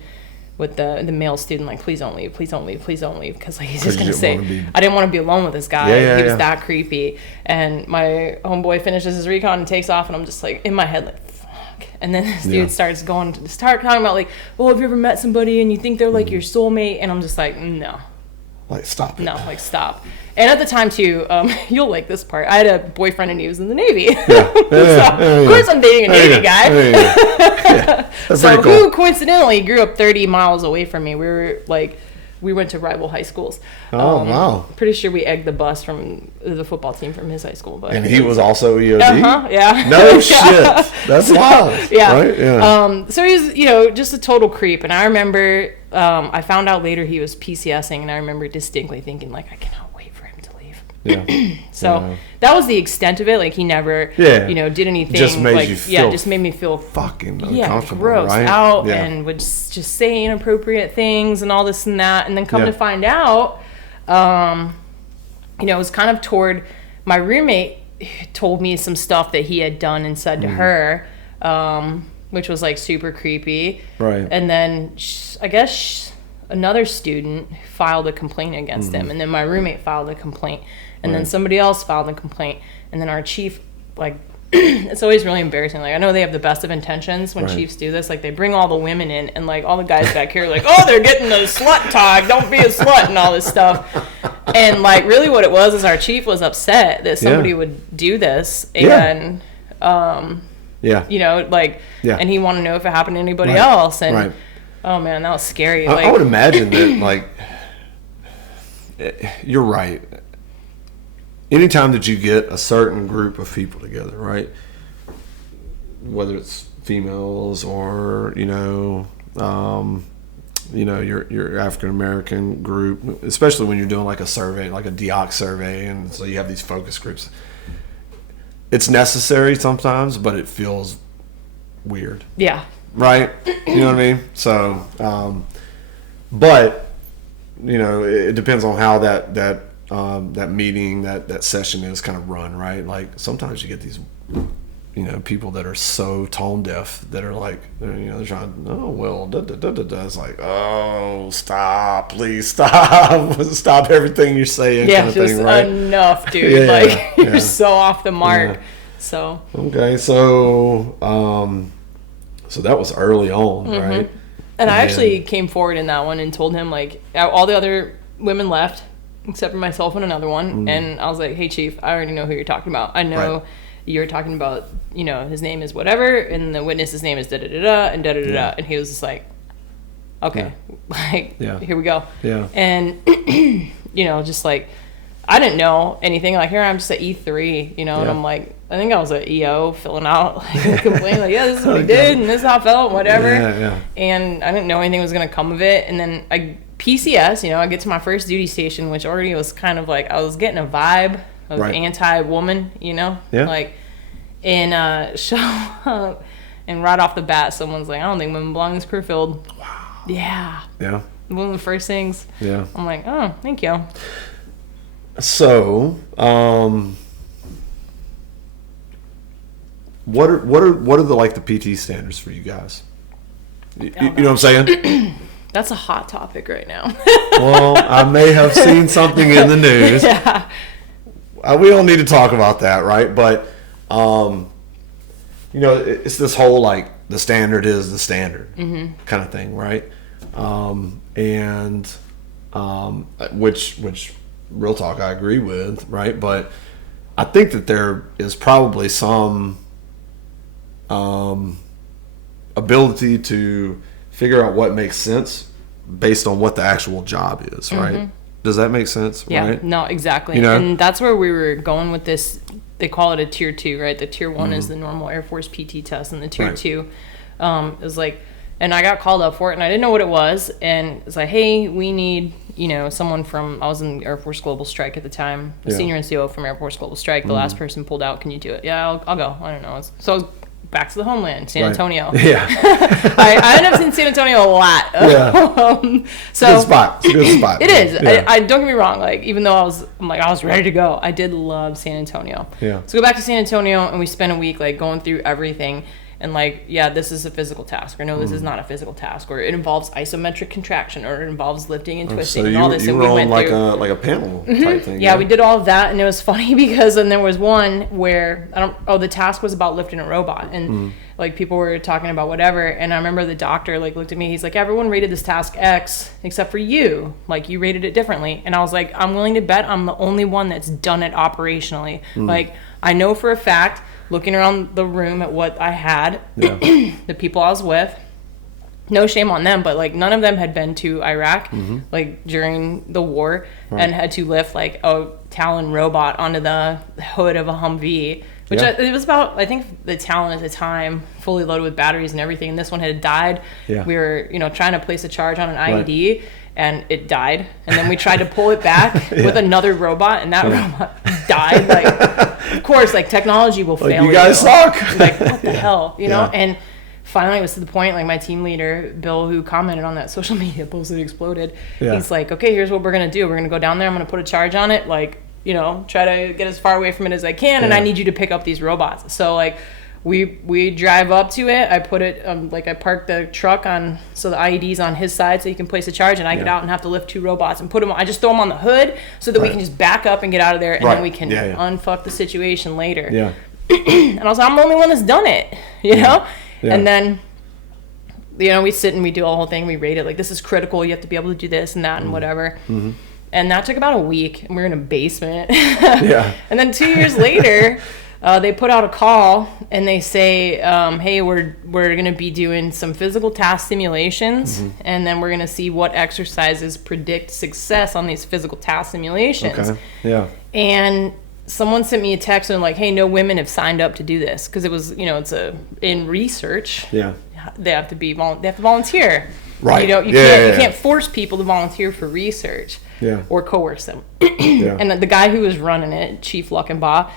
with the male student, like, please don't leave, because like, he's just gonna say, I didn't want to be alone with this guy. He was that creepy. And my homeboy finishes his recon and takes off, and I'm just like in my head like, fuck. And then this dude starts talking about like, well, have you ever met somebody and you think they're like your soulmate? And I'm just like, no. Like, stop it. No, like, stop. And at the time, too, you'll like this part. I had a boyfriend and he was in the Navy. Of course I'm dating a Navy guy. That's so pretty cool. who coincidentally grew up 30 miles away from me. We went to rival high schools. Oh, wow. Pretty sure we egged the bus from the football team from his high school. But And he was also EOD? yeah. No shit. That's wild. Yeah. Right? Yeah. So he was, just a total creep. And I remember, I found out later he was PCSing, and I remember distinctly thinking, like, I cannot wait for him to leave. Yeah. So that was the extent of it. Like, he never, did anything. Just made like, you feel just made me feel fucking uncomfortable, gross right? out, Yeah. and would just say inappropriate things and all this and that. And then come Yeah. to find out, it was kind of toward my roommate told me some stuff that he had done and said to her, which was like super creepy. Right. And then I guess another student filed a complaint against him, and then my roommate filed a complaint, and then somebody else filed a complaint, and then our chief, like, it's always really embarrassing. Like, I know they have the best of intentions when chiefs do this. Like, they bring all the women in, and like all the guys back here are like, oh, they're getting a slut tag, don't be a slut, and all this stuff. And like, really what it was is our chief was upset that somebody would do this, and and he wanted to know if it happened to anybody else. And oh man, that was scary. I would imagine that, like, you're right. Anytime that you get a certain group of people together, right? Whether it's females or your African American group, especially when you're doing like a survey, like a DEOC survey, and so you have these focus groups. It's necessary sometimes, but it feels weird. Yeah. Right? You know what I mean? So, but it depends on how that meeting, that session is kind of run, right? Like, sometimes you get these, people that are so tone deaf that are like, they're trying, it's like, oh, stop, please stop. Stop everything you're saying. Yeah, kind of just thing, right? enough, dude. You're so off the mark. Yeah. So. Okay, so that was early on, right? And I actually came forward in that one and told him, like, all the other women left except for myself and another one. And I was like, hey, chief, I already know who you're talking about. I know you're talking about, his name is whatever, and the witness's name is da-da-da-da, and da-da-da-da. And he was just like, okay, here we go. Yeah. And, just like, I didn't know anything. Like, here I'm just at E3, and I'm like, I think I was at EO filling out, like, complaining, like, yeah, this is what he did, and this is how I felt, and whatever. And I didn't know anything was going to come of it. And then PCS, I get to my first duty station, which already was kind of like, I was getting a vibe of anti-woman, like, and show up, and right off the bat, someone's like, I don't think women belong in this career field. Wow. Yeah. One of the first things. Yeah. I'm like, oh, thank you. So, what are the PT standards for you guys? You know what I'm saying? That's a hot topic right now. Well, I may have seen something in the news. Yeah. We don't need to talk about that, right? But, it's this whole, like, the standard is the standard kind of thing, right? Which real talk I agree with, right? But I think that there is probably some ability to figure out what makes sense based on what the actual job is, right? Does that make sense? Yeah, right? No, exactly. And that's where we were going with this. They call it a tier 2, right? The tier 1 is the normal Air Force PT test, and the tier 2 is like, and I got called up for it, and I didn't know what it was, and it's like, hey, we need, someone from, I was in Air Force Global Strike at the time, senior NCO from Air Force Global Strike, the last person pulled out, can you do it? Yeah, I'll go. I don't know. So I was back to the homeland, San Antonio. Yeah. I ended up in San Antonio a lot. Yeah. So good spot. It's a good spot. It is. Yeah. I don't get me wrong. Like, even though I was ready to go, I did love San Antonio. Yeah. So go back to San Antonio, and we spent a week like going through everything. and like, yeah, this is a physical task, or no, this is not a physical task, or it involves isometric contraction, or it involves lifting and twisting, and all this. You and were we on went like a panel type thing. Yeah, we did all of that, and it was funny because then there was one where the task was about lifting a robot, and like people were talking about whatever, and I remember the doctor like looked at me, he's like, everyone rated this task X except for you, like you rated it differently. And I was like, I'm willing to bet I'm the only one that's done it operationally. Like, I know for a fact, looking around the room at what I had, the people I was with, no shame on them, but like none of them had been to Iraq like during the war and had to lift like a Talon robot onto the hood of a Humvee, which it was about, I think the Talon at the time fully loaded with batteries and everything, and this one had died. We were trying to place a charge on an IED and it died, and then we tried to pull it back with another robot, and that robot died. Like, of course, like technology will fail you guys suck. Like, what the hell, you know? And finally it was to the point, like my team leader Bill, who commented on that social media post that exploded, he's like, okay, here's what we're gonna do, we're gonna go down there, I'm gonna put a charge on it, like, try to get as far away from it as I can, and I need you to pick up these robots. So like we drive up to it, I put it like I parked the truck on, so the IED's on his side so he can place a charge, and I get out and have to lift 2 robots and put them on. I just throw them on the hood so that we can just back up and get out of there, and then we can unfuck the situation later. And I was like, I'm the only one that's done it, you know? And then, we sit and we do a whole thing. We rate it like, this is critical. You have to be able to do this and that and whatever. And that took about a week, and we're in a basement. And then 2 years later, they put out a call and they say, hey, we're going to be doing some physical task simulations, and then we're going to see what exercises predict success on these physical task simulations. And someone sent me a text and like, hey, no women have signed up to do this, because it was, it's in research. They have to volunteer. Right. You can't force people to volunteer for research or coerce them. And the guy who was running it, Chief Luckenbaugh,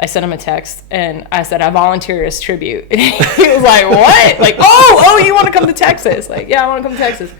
I sent him a text and I said, I volunteer as tribute. And he was like, what? Like, oh, you want to come to Texas? Like, yeah, I want to come to Texas.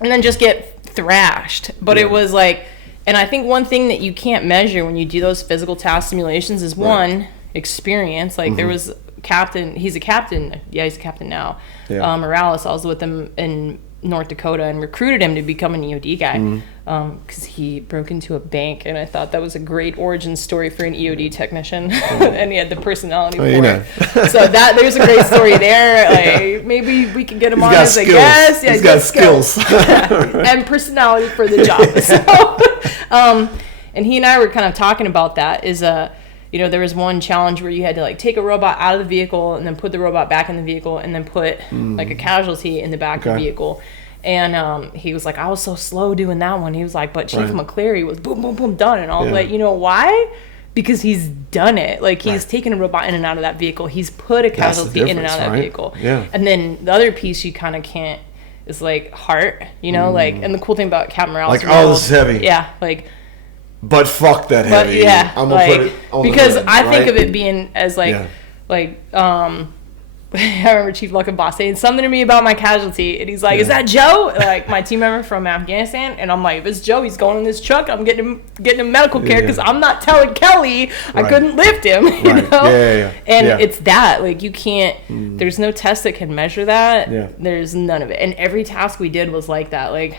And then just get thrashed. But it was like, and I think one thing that you can't measure when you do those physical task simulations is one, experience. Like there was captain, he's a captain. Yeah, he's a captain now. Morales, I was with him in North Dakota and recruited him to become an EOD guy because he broke into a bank, and I thought that was a great origin story for an EOD technician. And he had the personality for it. So there's a great story there. Like maybe we could get him on as a guest. Yeah, he's got skills. And personality for the job. So, and he and I were kind of talking about that. There was one challenge where you had to like take a robot out of the vehicle and then put the robot back in the vehicle and then put like a casualty in the back of the vehicle. And he was like, I was so slow doing that one. He was like, but Chief McCleary was boom, boom, boom, done. And I was like, you know why? Because he's done it. Like he's taken a robot in and out of that vehicle. He's put a casualty in and out of that vehicle. And then the other piece you kind of can't is like heart, like, and the cool thing about Captain Morales, like, this is heavy. Yeah. Like, but fuck that heavy. Yeah, I'm gonna put it on because the hood, I think of it being as like I remember Chief Luckenbaugh saying something to me about my casualty, and he's like, "Is that Joe?" Like my team member from Afghanistan, and I'm like, "If it's Joe, he's going in this truck. I'm getting him medical care because I'm not telling Kelly I couldn't lift him." You know? And it's that like you can't. There's no test that can measure that. There's none of it, and every task we did was like that. Like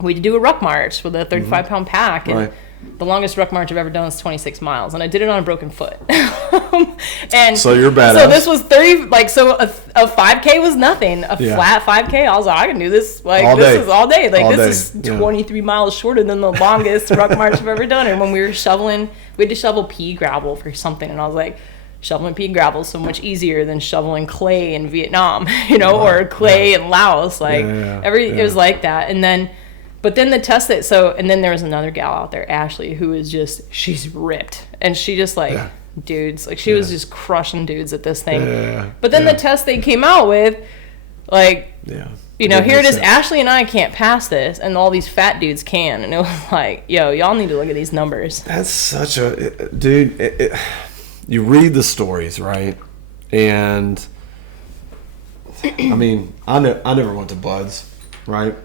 we did do a ruck march with a 35-pound pack, and the longest ruck march I've ever done was 26 miles, and I did it on a broken foot. And so you're badass. So this was 30, like, so a 5K was nothing. A flat 5K, I was like, I can do this. Like, this is all day. Like, this is 23 miles shorter than the longest ruck march I've ever done. And when we were shoveling, we had to shovel pea gravel for something, and I was like, shoveling pea gravel is so much easier than shoveling clay in Vietnam, or clay in Laos. Like, it was like that. And then, but then the test that, and then there was another gal out there, Ashley, who is she's ripped. And she just like, dudes, like she was just crushing dudes at this thing. But then the test they came out with, like, here it is, Ashley and I can't pass this, and all these fat dudes can. And it was like, yo, y'all need to look at these numbers. That's such dude, you read the stories, right? And, I mean, I never went to Buds, right?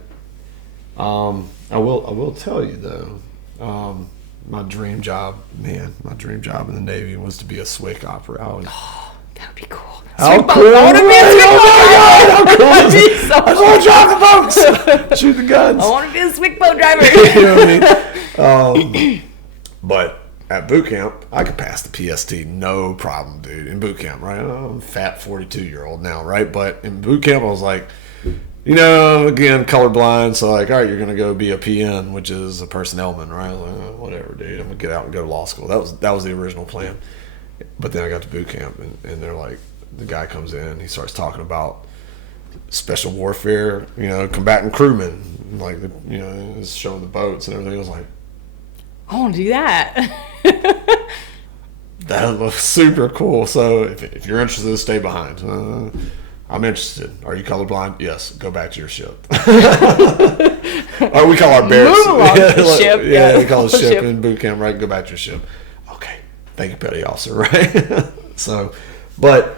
I will tell you though, my dream job in the Navy was to be a SWCC operator. How Swing boat. cool! I want to be a swing boat driver. How cool is That'd it? be so I just want to drive the boats, shoot the guns. I want to be a swing boat driver. You know what I mean? But at boot camp, I could pass the PST no problem, dude. In boot camp, right? I'm a fat 42-year-old now, right? But in boot camp, I was like, you know, again, colorblind. So like, all right, you're gonna go be a PN, which is a personnelman, right? I was like, oh, whatever, dude. I'm gonna get out and go to law school. That was the original plan. But then I got to boot camp, and they're like, the guy comes in, he starts talking about special warfare, you know, combatant crewmen, like, you know, he's showing the boats and everything. I was like, I want to do that. that looks super cool. So if you're interested, stay behind. I'm interested. Are you colorblind? Yes. Go back to your ship. Or we call our bears. Move along the ship. Yeah, we call it ship in boot camp, right? Go back to your ship. Okay. Thank you, petty officer, right? So, but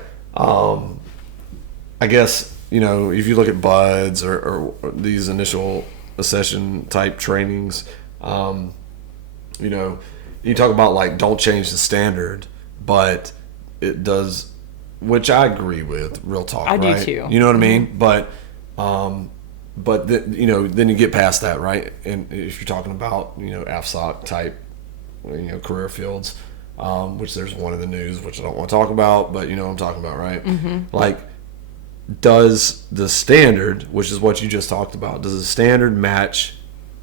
I guess, you know, if you look at BUDS or these initial accession type trainings, you know, you talk about like don't change the standard, but it does, which I agree with. Real talk, I right? do too. You know what I mean? But you know, then you get past that, right? And if you're talking about, you know, AFSOC type, you know, career fields, which there's one in the news, which I don't want to talk about, but you know what I'm talking about, right? Mm-hmm. Like, does the standard, which is what you just talked about, does the standard match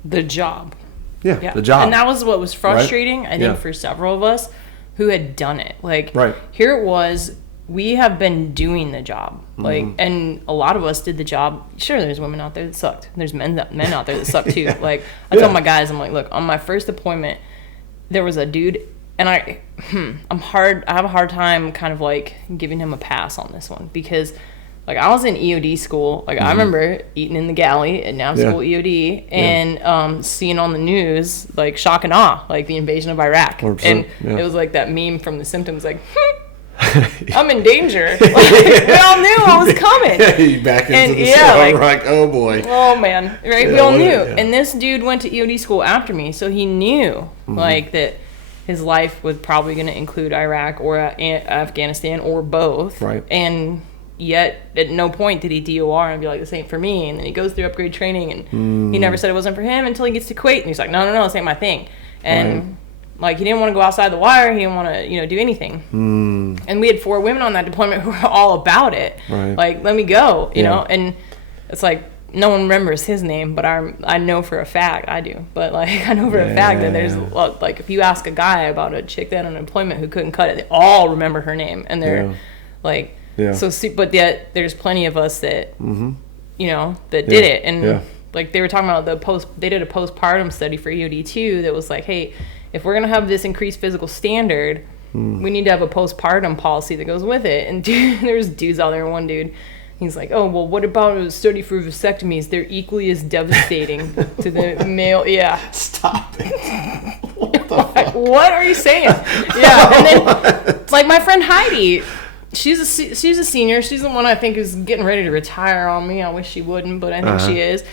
The job. Yeah, the job. And that was what was frustrating, right? I think, for several of us who had done it. Like, right. Here it was, we have been doing the job. Like, and a lot of us did the job. Sure, there's women out there that sucked. There's men out there that sucked too. Like, I told my guys, I'm like, look, on my first deployment, there was a dude, and I have a hard time kind of like giving him a pass on this one because, like, I was in EOD school. Like, I remember eating in the galley at nav school EOD and seeing on the news, like, shock and awe, like the invasion of Iraq. 100%, and it was like that meme from The Symptoms, like, I'm in danger. Like, we all knew I was coming. Back into the storm, like, oh boy. Oh man, right? We all knew. And this dude went to EOD school after me, so he knew, like, that his life was probably going to include Iraq or Afghanistan or both. Right. And yet at no point did he DOR and be like, this ain't for me. And then he goes through upgrade training and he never said it wasn't for him until he gets to Kuwait, and he's like, no, this ain't my thing. And like, he didn't want to go outside the wire, he didn't want to, you know, do anything. And we had 4 women on that deployment who were all about it. Like, let me go, you know. And it's like, no one remembers his name, but I know for a fact, I do, but like, I know for a fact that there's, like, if you ask a guy about a chick that on deployment who couldn't cut it, they all remember her name, and they're like, so, but yet there's plenty of us that, you know, that did it. And like, they were talking about they did a postpartum study for EOD too that was like, hey, if we're going to have this increased physical standard, we need to have a postpartum policy that goes with it. And dude, there's dudes out there, one dude, he's like, oh, well, what about a study for vasectomies? They're equally as devastating to the male. Yeah. Stop it. What are you saying? Yeah. And then, like, my friend Heidi, she's a senior. She's the one I think is getting ready to retire on me. I wish she wouldn't, but I think she is.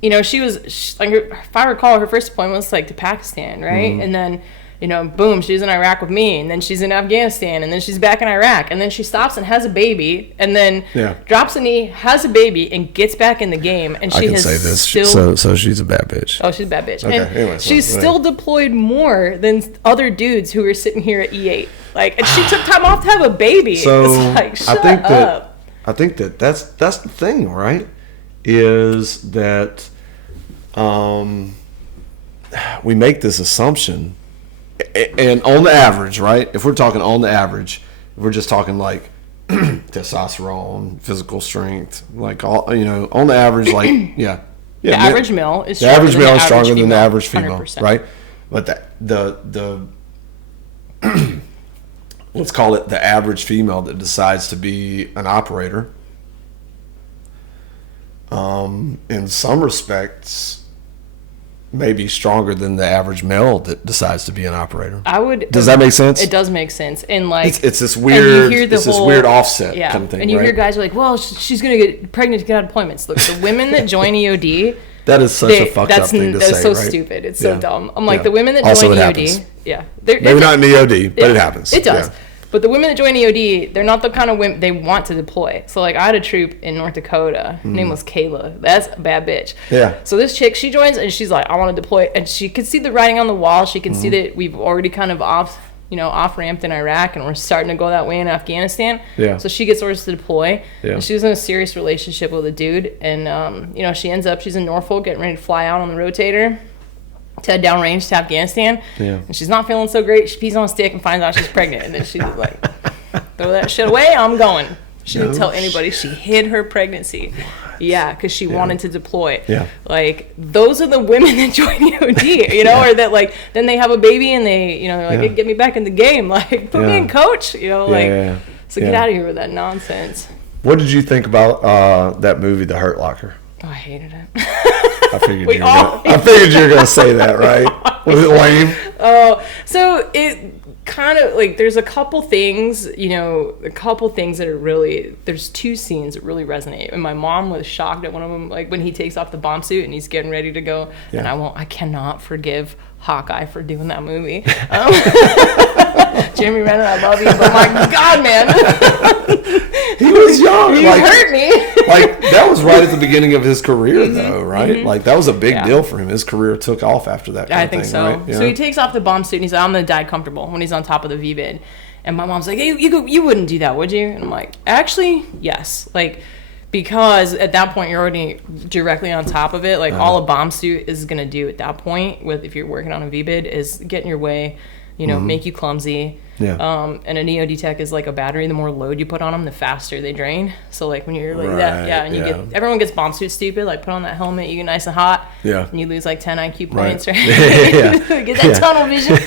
You know, like, if I recall, her first deployment was like to Pakistan, right? And then, you know, boom, she's in Iraq with me, and then she's in Afghanistan, and then she's back in Iraq, and then she stops and has a baby, and then drops a knee, has a baby, and gets back in the game. And she has still, so she's a bad bitch. Oh, she's a bad bitch. Okay, and anyway, she's still deployed more than other dudes who are sitting here at E8. Like, and she took time off to have a baby. So it's like, shut up. I think that's the thing, right? Is that we make this assumption, and on the average, right? If we're talking on the average, if we're just talking like testosterone, physical strength, like, all, you know, on the average, like the average male is stronger than the average female, 100%. Right? But the let's call it the average female that decides to be an operator, in some respects, maybe stronger than the average male that decides to be an operator. Does that make sense? It does make sense. And like, it's this weird, this weird offset kind of thing. And you hear guys are like, well, she's going to get pregnant to get out of deployments. Look, the women that join EOD, that is such a fucked up thing to say, that's so right? stupid. It's so dumb. I'm like, the women that join EOD, maybe not in EOD, but it happens. It does. But the women that join EOD, they're not the kind of women they want to deploy. So like I had a troop in North Dakota. Her name was Kayla. That's a bad bitch. Yeah. So this chick, she joins and she's like, I want to deploy. And she could see the writing on the wall. She can see that we've already kind of off-ramped in Iraq and we're starting to go that way in Afghanistan. Yeah. So she gets orders to deploy. Yeah. And she was in a serious relationship with a dude. And, she ends up, she's in Norfolk getting ready to fly out on the rotator to head downrange to Afghanistan. Yeah. And she's not feeling so great. She pees on a stick and finds out she's pregnant. And then she's like, throw that shit away, I'm going. She didn't tell anybody. She hid her pregnancy. What? Yeah, because she wanted to deploy. Yeah. Like, those are the women that join EOD, or that, like, then they have a baby and they, they're like, hey, get me back in the game. Like, put me in coach, So get out of here with that nonsense. What did you think about that movie, The Hurt Locker? Oh, I hated it. I figured you were going to say that, right? Was it lame? Oh, so it kind of like there's a couple things that are really, there's two scenes that really resonate. And my mom was shocked at one of them, like when he takes off the bomb suit and he's getting ready to go. Yeah. And I cannot forgive Hawkeye for doing that movie. Jeremy Renner, I love you, but my God, man. He was young. You hurt me. Like, that was right at the beginning of his career, though, right? Mm-hmm. Like, that was a big deal for him. His career took off after that kind of thing, so. Right? So he takes off the bomb suit, and he's like, I'm going to die comfortable when he's on top of the V-bid. And my mom's like, hey, you wouldn't do that, would you? And I'm like, actually, yes. Like, because at that point, you're already directly on top of it. Like, all a bomb suit is going to do at that point, if you're working on a V-bid, is get in your way, make you clumsy. Yeah. And an EOD Tech is like a battery. The more load you put on them, the faster they drain. So like when you're like that, and everyone gets bomb suit stupid. Like put on that helmet, you get nice and hot. Yeah. And you lose like 10 IQ points, right? Yeah. Get that tunnel vision.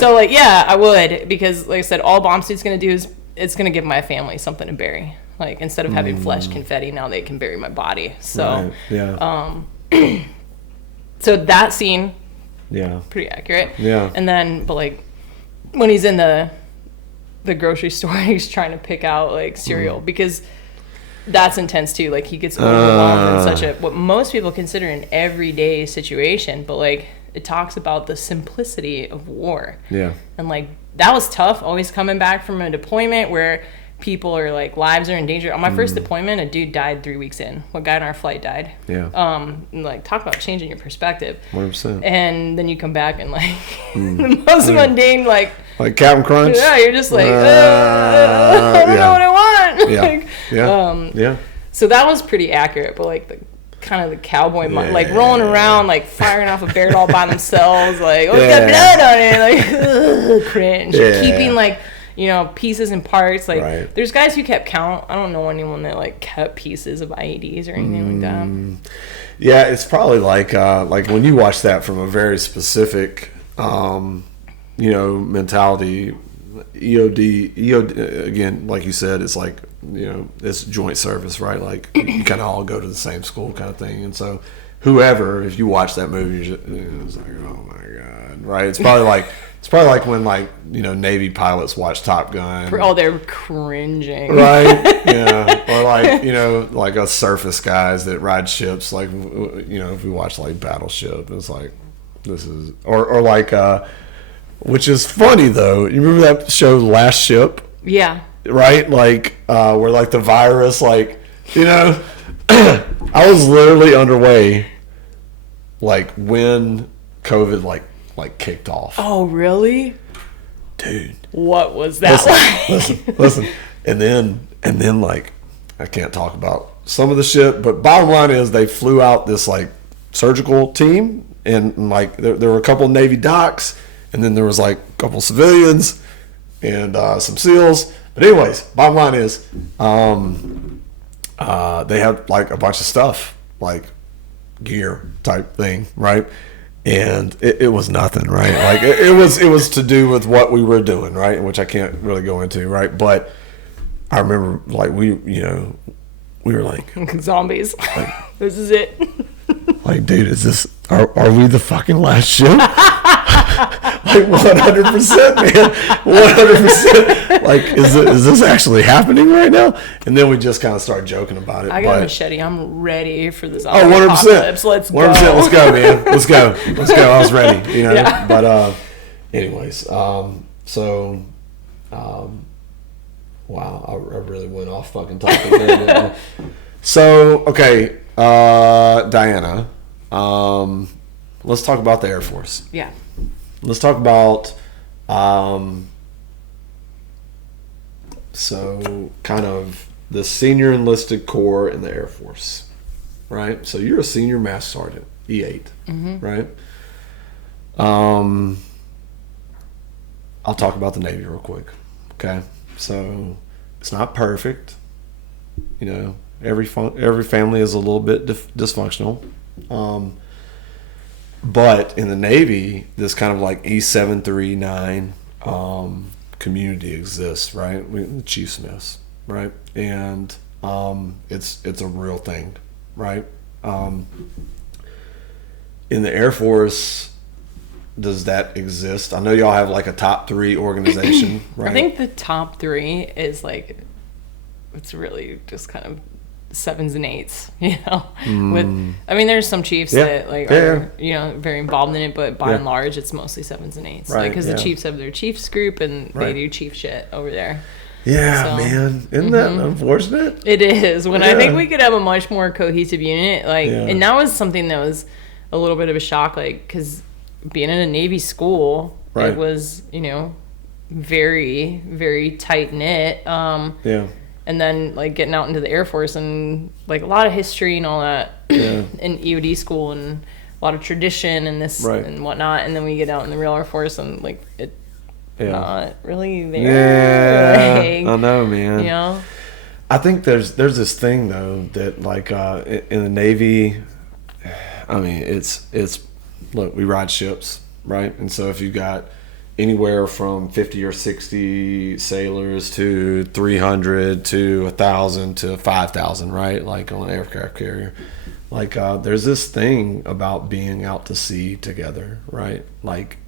So like I would, because like I said, all bomb suit's gonna do is it's gonna give my family something to bury. Like instead of having flesh confetti, now they can bury my body. So so that scene, pretty accurate. Yeah. And then, but like when he's in the grocery store, he's trying to pick out like cereal because that's intense too. Like he gets overwhelmed in such a what most people consider an everyday situation, but like it talks about the simplicity of war. Yeah. And like that was tough. Always coming back from a deployment where people are like lives are in danger. On my first deployment, a dude died 3 weeks in. One guy on our flight died. Yeah. And like talk about changing your perspective. 100%. And then you come back and like the most mundane like Captain Crunch. Yeah, you're just like I don't know what I want. Yeah. Like, So that was pretty accurate, but like the kind of the cowboy like rolling around like firing off a bear all by themselves like it's got blood on it like cringe. Keeping like pieces and parts. Like, there's guys who kept count. I don't know anyone that, like, kept pieces of IEDs or anything like that. Yeah, it's probably like when you watch that from a very specific, mentality, EOD, again, like you said, it's like, it's joint service, right? Like, you kind of all go to the same school kind of thing. And so, whoever, if you watch that movie, it's like, oh my God, right? It's probably like when Navy pilots watch Top Gun. Oh, they're cringing. Right? Yeah. Or like us surface guys that ride ships. Like if we watch like Battleship, it's like this is or like which is funny though. You remember that show Last Ship? Yeah. Right? Like where like the virus I was literally underway like when COVID like kicked off. Oh, really? Dude. What was that like? Listen. And then like, I can't talk about some of the shit, but bottom line is they flew out this like surgical team and like there were a couple of Navy docs and then there was like a couple of civilians and some SEALs. But anyways, bottom line is they had like a bunch of stuff, like gear type thing, right? And it was nothing, right? Like it was to do with what we were doing, right? Which I can't really go into, right? But I remember like we were like zombies. Like, this is it. Like, dude, are we the fucking last ship? Like 100%, man. 100%. Like, is this actually happening right now? And then we just kind of start joking about it. I got a machete. I'm ready for this. 100%. Let's go. 100%. Let's go, man. Let's go. I was ready. Yeah. But anyways, Wow, I really went off fucking topic there, didn't I? So, okay, Diana, let's talk about the Air Force. Yeah. Let's talk about, so kind of the senior enlisted corps in the Air Force, right? So you're a senior master sergeant, E8, right? I'll talk about the Navy real quick, okay? So it's not perfect, you know. Every family is a little bit dysfunctional, but in the Navy, this kind of like E739 community exists, right? The Chiefs Mess, right? And it's a real thing, right? In the Air Force, does that exist? I know y'all have like a top 3 organization, right? I think the top 3 is like, it's really just kind of 7s and 8s, you know. I mean, there's some chiefs that like are you know very involved in it, but by and large, it's mostly 7s and 8s, right? Because the chiefs have their chiefs group and they do chief shit over there. Yeah, so, man, isn't that unfortunate? It is. When I think we could have a much more cohesive unit, like, and that was something that was a little bit of a shock, like, because being in a Navy school, it was, you know, very, very tight knit. And then like getting out into the Air Force and like a lot of history and all that in EOD school and a lot of tradition and this and whatnot. And then we get out in the real Air Force and like it not really there. Yeah, like, I know, man. You know, I think there's this thing though that like in the Navy, I mean it's look, we ride ships, right? And so if you got anywhere from 50 or 60 sailors to 300 to 1,000 to 5,000, right? Like on an aircraft carrier. Like there's this thing about being out to sea together, right? Like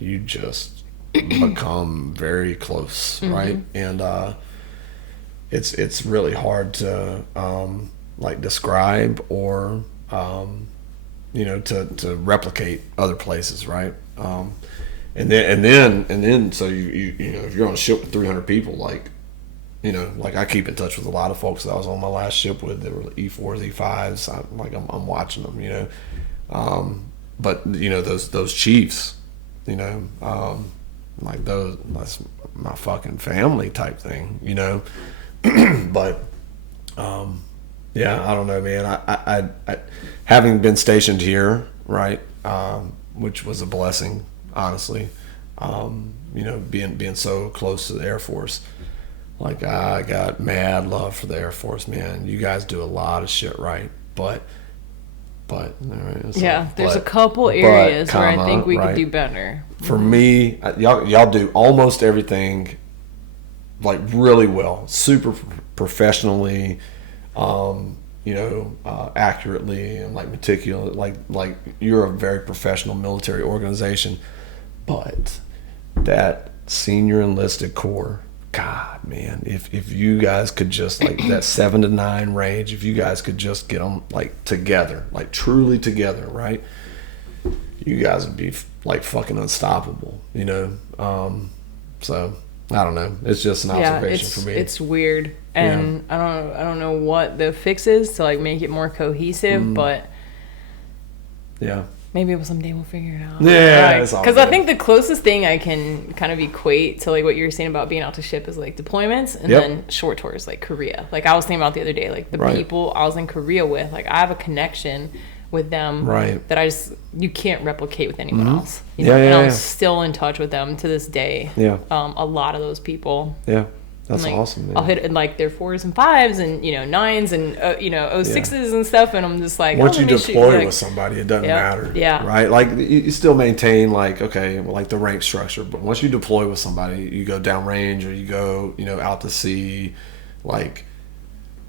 you just become very close, right? And it's really hard to like describe or you know to replicate other places, right? And then, so you know, if you're on a ship with 300 people, like, you know, like I keep in touch with a lot of folks that I was on my last ship with that were E4s, E5s. I'm watching them, you know. But you know those chiefs, you know, like that's my fucking family type thing, you know. But yeah, I don't know, man. I having been stationed here, right, which was a blessing. Honestly, you know, being so close to the Air Force, like I got mad love for the Air Force, man. You guys do a lot of shit right, but there's a couple areas where I think we could do better. For me, y'all do almost everything like really well, super professionally, you know, accurately and like meticulous. Like you're a very professional military organization. But that senior enlisted corps, God, man, if you guys could just like that 7 to 9 range, if you guys could just get them like together, like truly together, right? You guys would be like fucking unstoppable, you know? So I don't know. It's just an observation for me. It's weird. And I don't know what the fix is to like make it more cohesive, but maybe someday we'll figure it out. Yeah, because I think the closest thing I can kind of equate to like what you were saying about being out to ship is like deployments and then short tours like Korea. Like I was thinking about the other day, like the people I was in Korea with, like I have a connection with them that you can't replicate with anyone else. You know? And I'm still in touch with them to this day. A lot of those people. That's like, awesome, man. I'll hit like their 4s and 5s and, you know, 9s and, you know, 06s and stuff. And I'm just like, once you deploy with somebody, it doesn't matter. Right? Like, you still maintain, like, okay, like the rank structure. But once you deploy with somebody, you go downrange or you go, you know, out to sea. Like,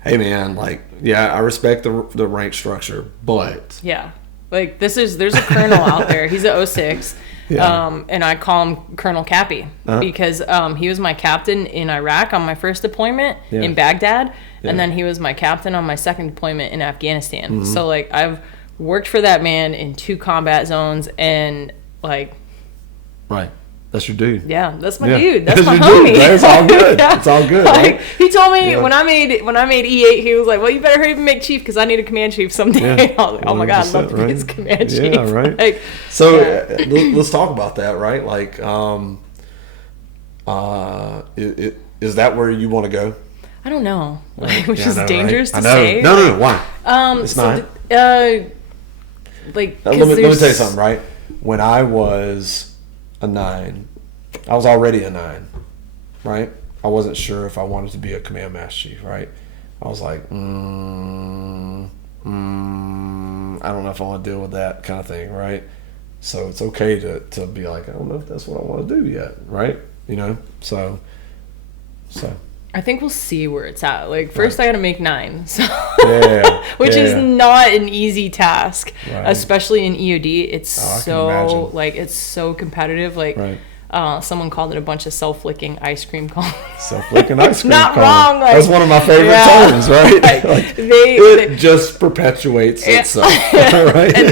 hey, man, like, I respect the rank structure, but. Like, there's a colonel out there. He's a 06. And I call him Colonel Cappy because he was my captain in Iraq on my first deployment in Baghdad, and then he was my captain on my second deployment in Afghanistan. So like I've worked for that man in 2 combat zones, and like That's your dude. Yeah, that's my dude. That's my your homie. Dude. It's all good. Yeah. It's all good. Like, Right? he told me when I made E8, he was like, "Well, you better hurry up and make chief because I need a command chief someday." I was like, "Oh my god, I'd love to be his command chief." Yeah, right. Like, so let's talk about that, right? Like, is that where you want to go? I don't know, which Yeah, is I know, dangerous right? to I know. say. No. Why? It's so not. Like, Let me tell you something, right? When I was a 9, I was already a 9, right? I wasn't sure if I wanted to be a command master chief, right? I was like, I don't know if I want to deal with that kind of thing, right? So it's okay to be like, I don't know if that's what I want to do yet, right? You know, so. I think we'll see where it's at. Like, first I got to make 9, so which is not an easy task, especially in EOD. It's it's so competitive. Like, someone called it a bunch of self-licking ice cream cones. Self-licking ice cream Not cones. Wrong. Like, that's one of my favorite terms, right? Like, it just perpetuates itself, right? And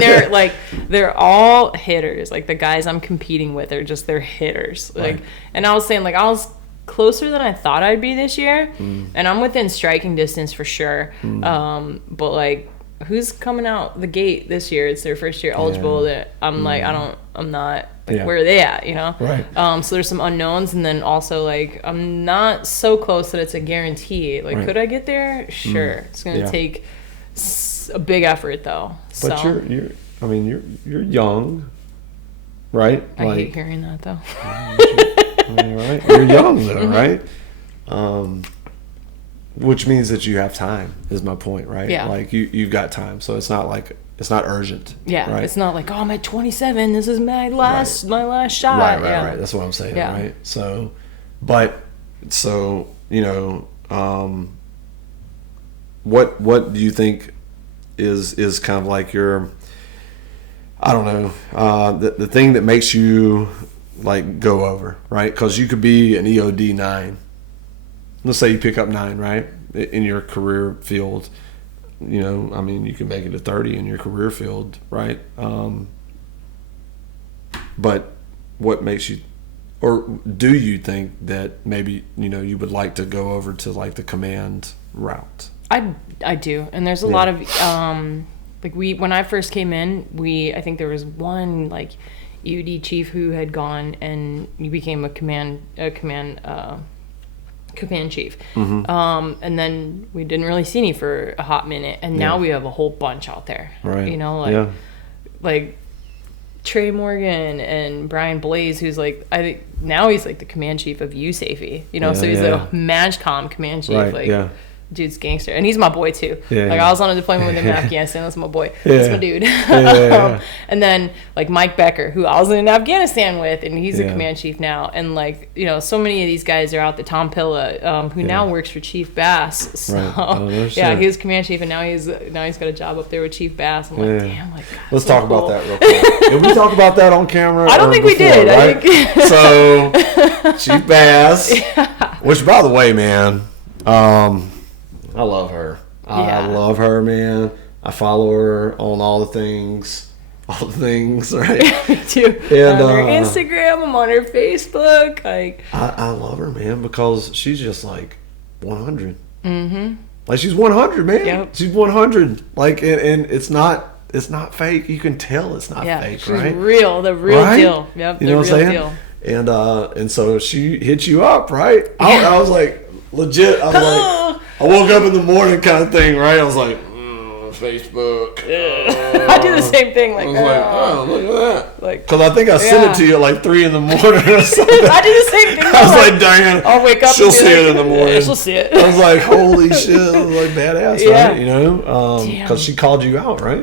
they're all hitters. Like, the guys I'm competing with are just they're hitters. Like, and I was saying, like, I was closer than I thought I'd be this year, and I'm within striking distance for sure. But like, who's coming out the gate this year? It's their first year eligible. That I'm like, I'm not. Like, where are they at? You know. Right. So there's some unknowns, and then also like I'm not so close that it's a guarantee. Like, could I get there? Sure. It's gonna take a big effort though. But so. you're young, right? I hate hearing that though. Right? You're young though, right? Which means that you have time, is my point, right? Yeah. Like you've got time, so it's not urgent. Yeah. Right? It's not like, oh, I'm at 27. This is my last shot. Right. That's what I'm saying, right? So, you know, what do you think is kind of like your, I don't know, the thing that makes you like go over, right? Because you could be an EOD 9. Let's say you pick up 9, right, in your career field. You know, I mean, you can make it to 30 in your career field, right? But what makes you, or do you think that maybe, you know, you would like to go over to like the command route? I do, and there's a lot of like when I first came in, I think there was one like EOD chief who had gone and he became a command chief. And then we didn't really see any for a hot minute, and now we have a whole bunch out there. Right. You know, like Trey Morgan and Brian Blaze, who's like, I think now he's like the command chief of USAFE. You know, so he's a MAGCOM command chief. Dude's gangster, and he's my boy too. I was on a deployment with him in Afghanistan. That's my boy. That's my dude. And then like Mike Becker, who I was in Afghanistan with, and he's a command chief now. And like, you know, so many of these guys are out. The Tom Pilla, who now works for Chief Bass. So he was command chief, and now he's got a job up there with Chief Bass. I'm like, damn, like God, let's talk about that real quick. Did we talk about that on camera? I don't think we did. Right? So Chief Bass, which by the way, man. I love her. I love her, man. I follow her on all the things, right? Me too. And on her Instagram, I'm on her Facebook. Like, I love her, man, because she's just like 100. Like, she's 100, man. Yep. She's 100. Like, and it's not fake. You can tell it's not fake, she's right? real, the real deal. Yep, you know what I'm saying? Deal. And so she hit you up, right? I was like, legit. I was like, I woke up in the morning kind of thing, right? I was like, Facebook. I do the same thing. Like, I was like, oh, look at that. Like, because I think I sent it to you at like 3 in the morning or something. I do the same thing. I was like, dang it. I'll wake up. She'll see it in the morning. Yeah, she'll see it. I was like, holy shit. I was like, badass, right? You know? Because she called you out, right?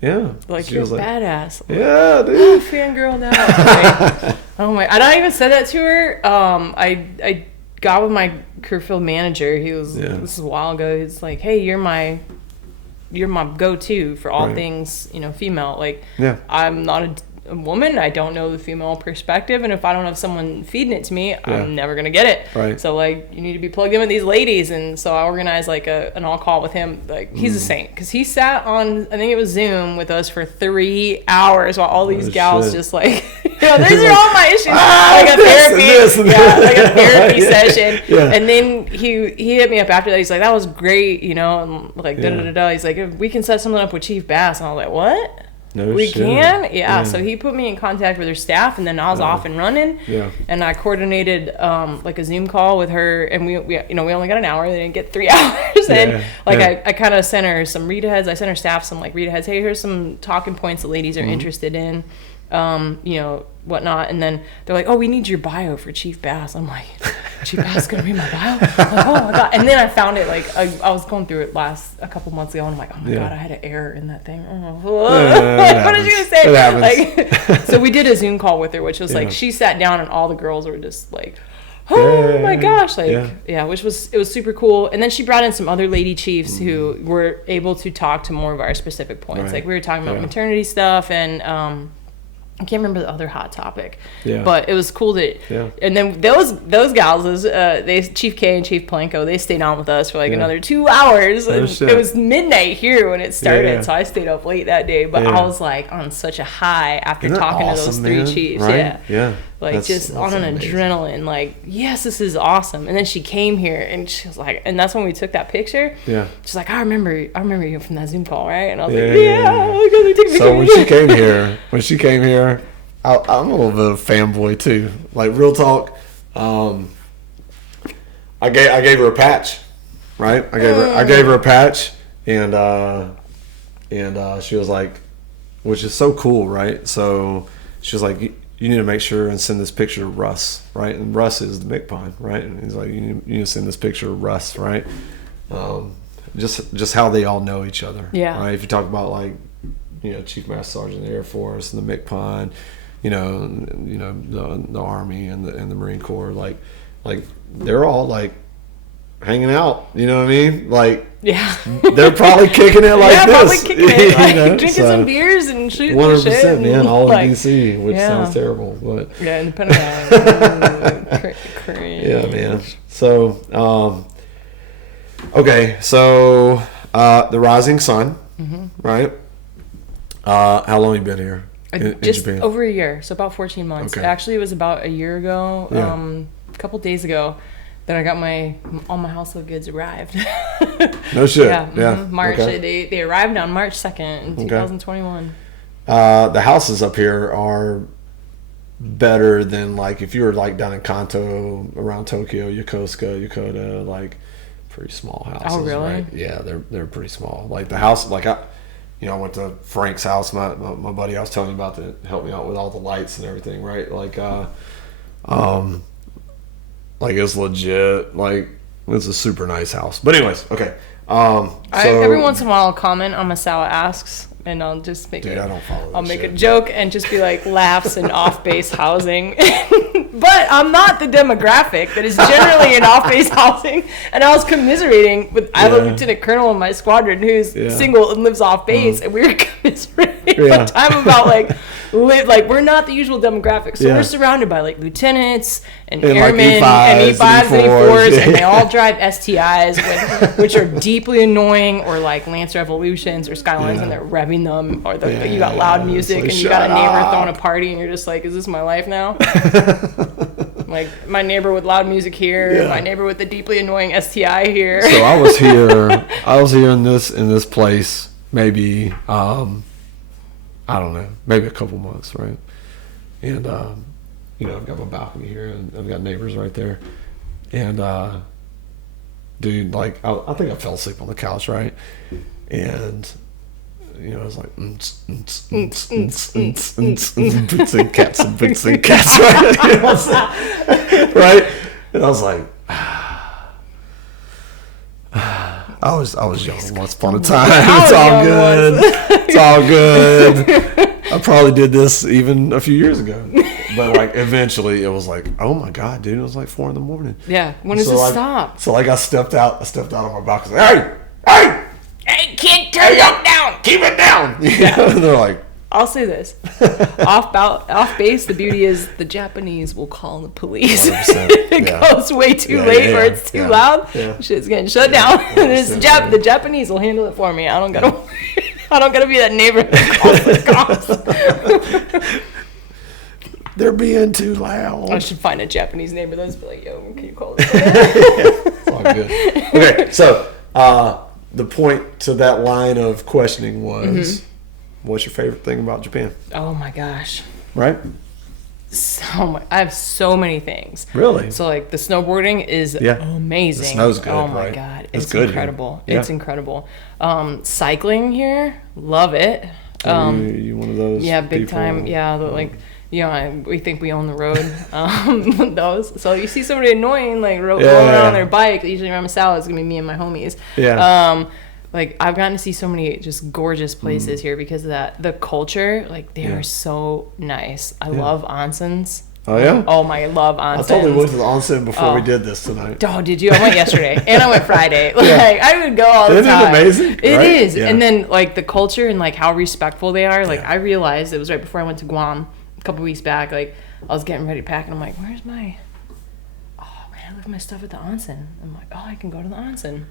Yeah. Like, she you're was like, badass. Yeah, dude. Oh, fangirl now. Like, oh my. And I even said that to her. I got with my career field manager. He was this is a while ago. He's like, hey, you're my go-to for all things, you know, female. Like, I'm not a woman. I don't know the female perspective, and if I don't have someone feeding it to me, I'm never gonna get it. Right. So like, you need to be plugged in with these ladies, and so I organized like an all call with him. Like, he's a saint, because he sat on, I think it was Zoom, with us for 3 hours while all these gals just like, these are all my issues. Like a therapy, like a therapy session. Yeah. And then he hit me up after that. He's like, that was great, and like He's like, we can set something up with Chief Bass, and I was like, what? No we shit. can? Yeah. So he put me in contact with her staff, and then I was off and running. Yeah. And I coordinated like a Zoom call with her, and we only got an hour. They didn't get 3 hours. And I kind of sent her some read aheads. I sent her staff some like read aheads. Hey, here's some talking points the ladies are interested in. Whatnot, and then they're like, oh, we need your bio for Chief Bass. I'm like, Chief Bass is gonna read my bio? I'm like, oh my god. And then I found it, like, I was going through it a couple months ago, and I'm like, oh my god, I had an error in that thing. What did you gonna say? Like, so we did a Zoom call with her, which was like, she sat down and all the girls were just like, oh my gosh, like, it was super cool. And then she brought in some other lady chiefs who were able to talk to more of our specific points. Like, we were talking about maternity stuff, and I can't remember the other hot topic, but it was cool that. And then those gals, Chief K and Chief Planko, they stayed on with us for like another 2 hours. And it was midnight here when it started, so I stayed up late that day. But I was like on such a high after talking to those three chiefs. Right? Like, that's, just on an amazing adrenaline, like, yes, this is awesome. And then she came here, and she was like, and that's when we took that picture. She's like, I remember you from that Zoom call, right? And I was like, So when she came here, I'm a little bit of a fanboy too. Like, real talk. I gave her a patch, right? I gave her a patch, and she was like, which is so cool, right? So she was like, you need to make sure and send this picture to Russ, right? And Russ is the McPine, right? And he's like, you need to send this picture to Russ, right? Just how they all know each other, right? If you talk about, like, Chief Master Sergeant of the Air Force and the McPine, the Army and the Marine Corps, like they're all like hanging out, you know what I mean? Like, they're probably kicking it like this. Probably kicking it, like, drinking some beers and shooting 100%, shit. Man, all in DC, which sounds terrible, but in the Pentagon. Yeah, man. So, okay, so the Rising Sun, right? How long have you been here? In just Japan? Over a year, so about 14 months. Okay. Actually, it was about a year ago, a couple days ago, that I got all my household goods arrived. No shit. March. Okay. They arrived on March 2nd in 2021. The houses up here are better than, like, if you were like down in Kanto, around Tokyo, Yokosuka, Yokota, like pretty small houses. Oh, really? Right? Yeah, they're pretty small. Like the house, like I went to Frank's house, my buddy I was telling you about, that helped me out with all the lights and everything, right? Like, like, it's legit. Like, it's a super nice house. But anyways, okay. Every once in a while I'll comment on Masawa Asks, and I'll just make a joke and just be like, laughs and off-base housing. But I'm not the demographic that is generally in off-base housing. And I was commiserating with, I have a lieutenant colonel in my squadron who's single and lives off-base, and we were commiserating one time about, like, we're not the usual demographic. So we're surrounded by, like, lieutenants and airmen, like E5s and E4s, and they all drive STIs, which are deeply annoying, or like Lance Revolutions or Skylines, and they're revving them, or you got loud music, like, and you got a neighbor throwing a party, and you're just like, is this my life now? Like, my neighbor with loud music here, my neighbor with the deeply annoying STI here. So I was here in this place maybe I don't know, maybe a couple months, right? And I've got my balcony here, and I've got neighbors right there, and dude, like, I think I fell asleep on the couch, right? And I was like, boots and cats, right? Right? And I was like, I was young once upon a time. It's all good. It's all good. I probably did this even a few years ago, but like eventually it was like, oh my god, dude! It was like 4 a.m. Yeah. When does it stop? So like I stepped out on my balcony. Hey, kid, turn that down. Keep it down. And they're like, I'll say this. Off base, the beauty is the Japanese will call the police. If it goes way too late or it's too loud, shit's getting shut down. The Japanese will handle it for me. I don't gotta be that neighbor that calls the cops. They're being too loud. I should find a Japanese neighbor that's be like, yo, can you call this? It's all good. Okay, so the point to that line of questioning was, what's your favorite thing about Japan? Oh my gosh. Right? I have so many things. Really? So like the snowboarding is amazing. The snow's good. Oh my right? God. It's good incredible. Here. It's incredible. Cycling here, love it. You one of those? Yeah, big people? time. Yeah, like, you know, we think we own the road. Those. So you see somebody annoying, like rolling around on their bike, usually around Masala, it's gonna be me and my homies. Yeah. Like I've gotten to see so many just gorgeous places here because of that. The culture, like they are so nice. I love onsens. Oh yeah. Oh my, I love onsens. I totally went to the onsen before we did this tonight. Oh, did you? I went yesterday and I went Friday. Like I would go all the time. Isn't it amazing? It right? is. Yeah. And then like the culture and like how respectful they are. Like I realized it was right before I went to Guam a couple weeks back. Like I was getting ready to pack and I'm like, where's my? Oh man, I left my stuff at the onsen. I'm like, oh, I can go to the onsen.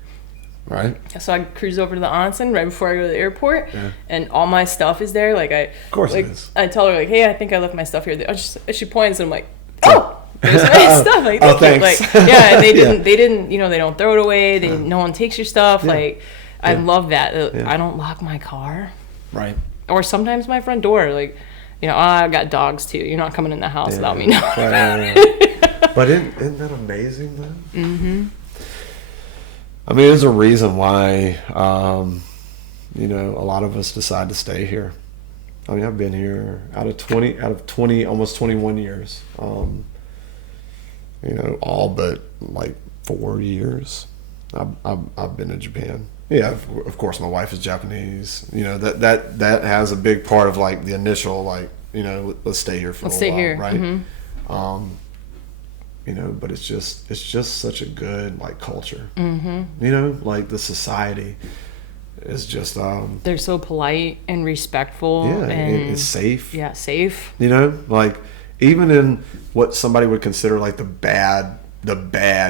Right. So I cruise over to the onsen right before I go to the airport, and all my stuff is there. Like of course like, it is. I tell her like, hey, I think I left my stuff here. She points and I'm like, oh, there's my stuff. Like, thank you. Thanks. Like, yeah, and they didn't, you know, they don't throw it away. No one takes your stuff. Like, I love that. I don't lock my car. Right. Or sometimes my front door. Like, you know, I've got dogs too. You're not coming in the house without me knowing. Right. But isn't that amazing though? Mm-hmm. I mean, there's a reason why, you know, a lot of us decide to stay here. I mean, I've been here out of 20, almost 21 years. You know, all but like 4 years. I've been to Japan. Yeah, of course, my wife is Japanese. You know, that has a big part of like the initial, like, you know, let's stay here for a while, here. Right? Mm-hmm. You know, but it's just such a good like culture. Mm-hmm. You know, like the society is just they're so polite and respectful. Yeah, and it's safe. Yeah, safe. You know, like even in what somebody would consider like the bad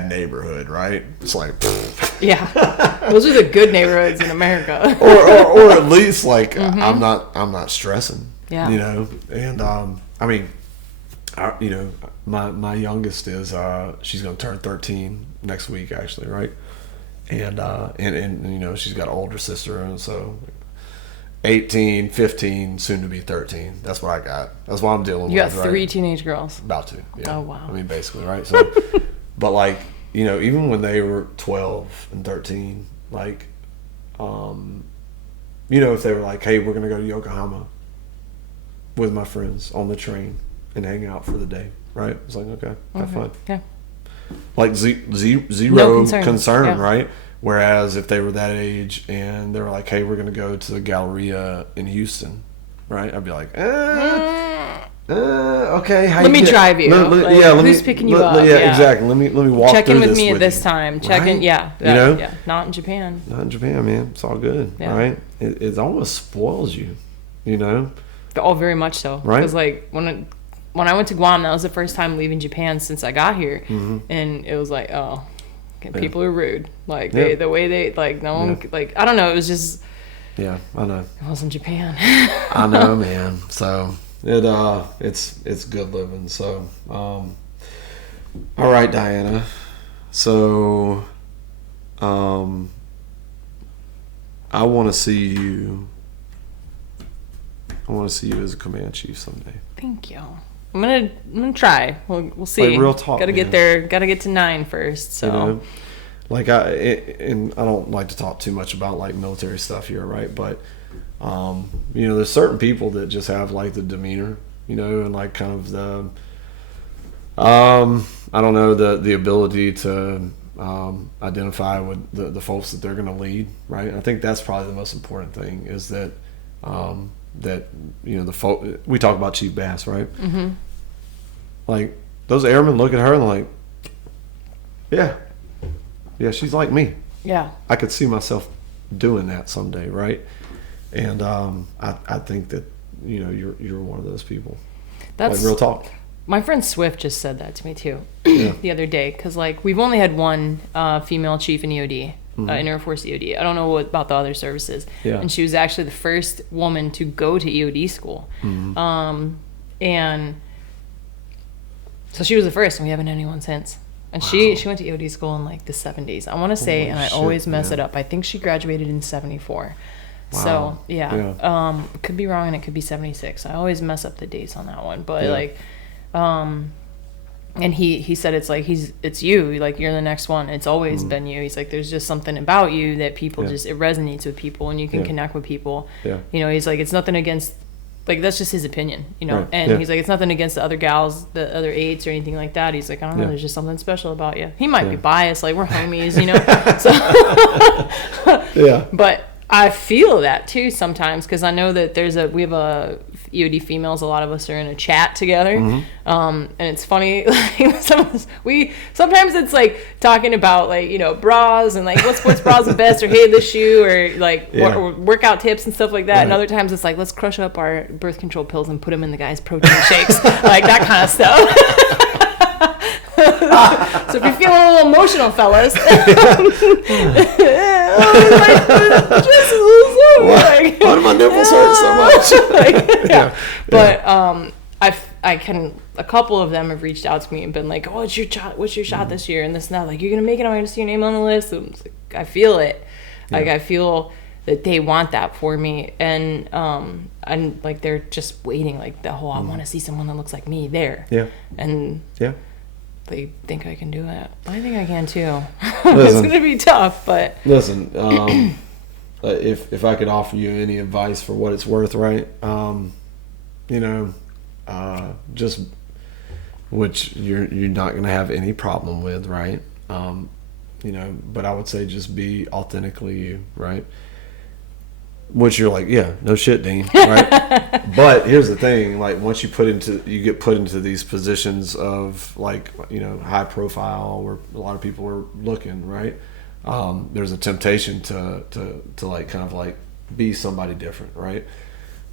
neighborhood, right? It's like yeah, those are the good neighborhoods in America. or at least like I'm not stressing. Yeah, you know, and I mean, you know. My youngest is she's gonna turn 13 next week actually, right? And you know, she's got an older sister, and so 18, 15, soon to be 13. That's what I got. That's what I'm dealing with. You got three right? teenage girls. About to. Yeah. Oh wow. I mean, basically, right? So, but like, you know, even when they were 12 and 13, like, you know, if they were like, hey, we're gonna go to Yokohama with my friends on the train and hang out for the day. Right? It's like, okay, have fun. Yeah. Like zero No concern, right? Whereas if they were that age and they were like, hey, we're going to go to the Galleria in Houston, right? I'd be like, okay. How let me drive you. Who's picking you up? Yeah, exactly. Let me walk check through in with this me at with this you. time. Check in. Yeah. You know? Yeah. Not in Japan. Not in Japan, man. It's all good, right? It almost spoils you, you know? Oh, very much so. Right? Because like when I went to Guam, that was the first time leaving Japan since I got here, and it was like, oh, people are rude. Like the way they like no one like I don't know. It was just I know. It wasn't Japan. I know, man. So it's good living. So all right, Diana. So I want to see you. I want to see you as a command chief someday. Thank you. I'm gonna try. We'll see. Like real talk. Gotta get there. Gotta get to 9 first. So, you know, like and I don't like to talk too much about like military stuff here, right? But you know, there's certain people that just have like the demeanor, you know, and like kind of the I don't know, the ability to identify with the folks that they're going to lead, right? I think that's probably the most important thing is that. That you know we talk about Chief Bass, right? Mm-hmm. Like those airmen look at her and like, yeah, she's like me. Yeah, I could see myself doing that someday, right? And I think you're one of those people. That's like real talk. My friend Swift just said that to me too Yeah. the other day, because like we've only had one female chief in EOD, in Air Force EOD. I don't know about the other services. Yeah. And she was actually the first woman to go to EOD school. And so she was the first, and we haven't had anyone since. And she went to EOD school in like the 70s, I want to say, and I always mess it up. I think she graduated in 74. Wow. So yeah. Could be wrong, and it could be 76. I always mess up the dates on that one, but like, and he said it's like it's you, like you're the next one. It's always been you. He's like, there's just something about you that people just, it resonates with people, and you can connect with people. Yeah. He's like, it's nothing against, like, that's just his opinion, Right. And he's like, it's nothing against the other gals, the other eights or anything like that. He's like, I don't know, there's just something special about you. He might be biased, like we're homies, so Yeah. but I feel that too sometimes, because I know that we have a EOD females, a lot of us are in a chat together, and it's funny, like sometimes it's like talking about like bras and like what's bras the best, or hey, this shoe, or like or workout tips and stuff like that. And other times it's like, let's crush up our birth control pills and put them in the guys' protein shakes, like that kind of stuff. So if you're feeling a little emotional, fellas, why do my nipples hurt so much? But I can, a couple of them have reached out to me and been like, oh, what's your shot this year, and this and that, like, you're gonna make it, I'm gonna see your name on the list. And like, I feel it, like I feel that they want that for me, and like they're just waiting, like the whole, I want to see someone that looks like me there, and they think I can do it. I think I can too. It's gonna be tough, but listen, if I could offer you any advice for what it's worth, right? Just, which you're not gonna have any problem with, right? But I would say just be authentically you, right? Which you're like, yeah, no shit, Dean, right? But here's the thing, like once you get put into these positions of like, high profile, where a lot of people are looking, right? There's a temptation to like kind of like be somebody different, right?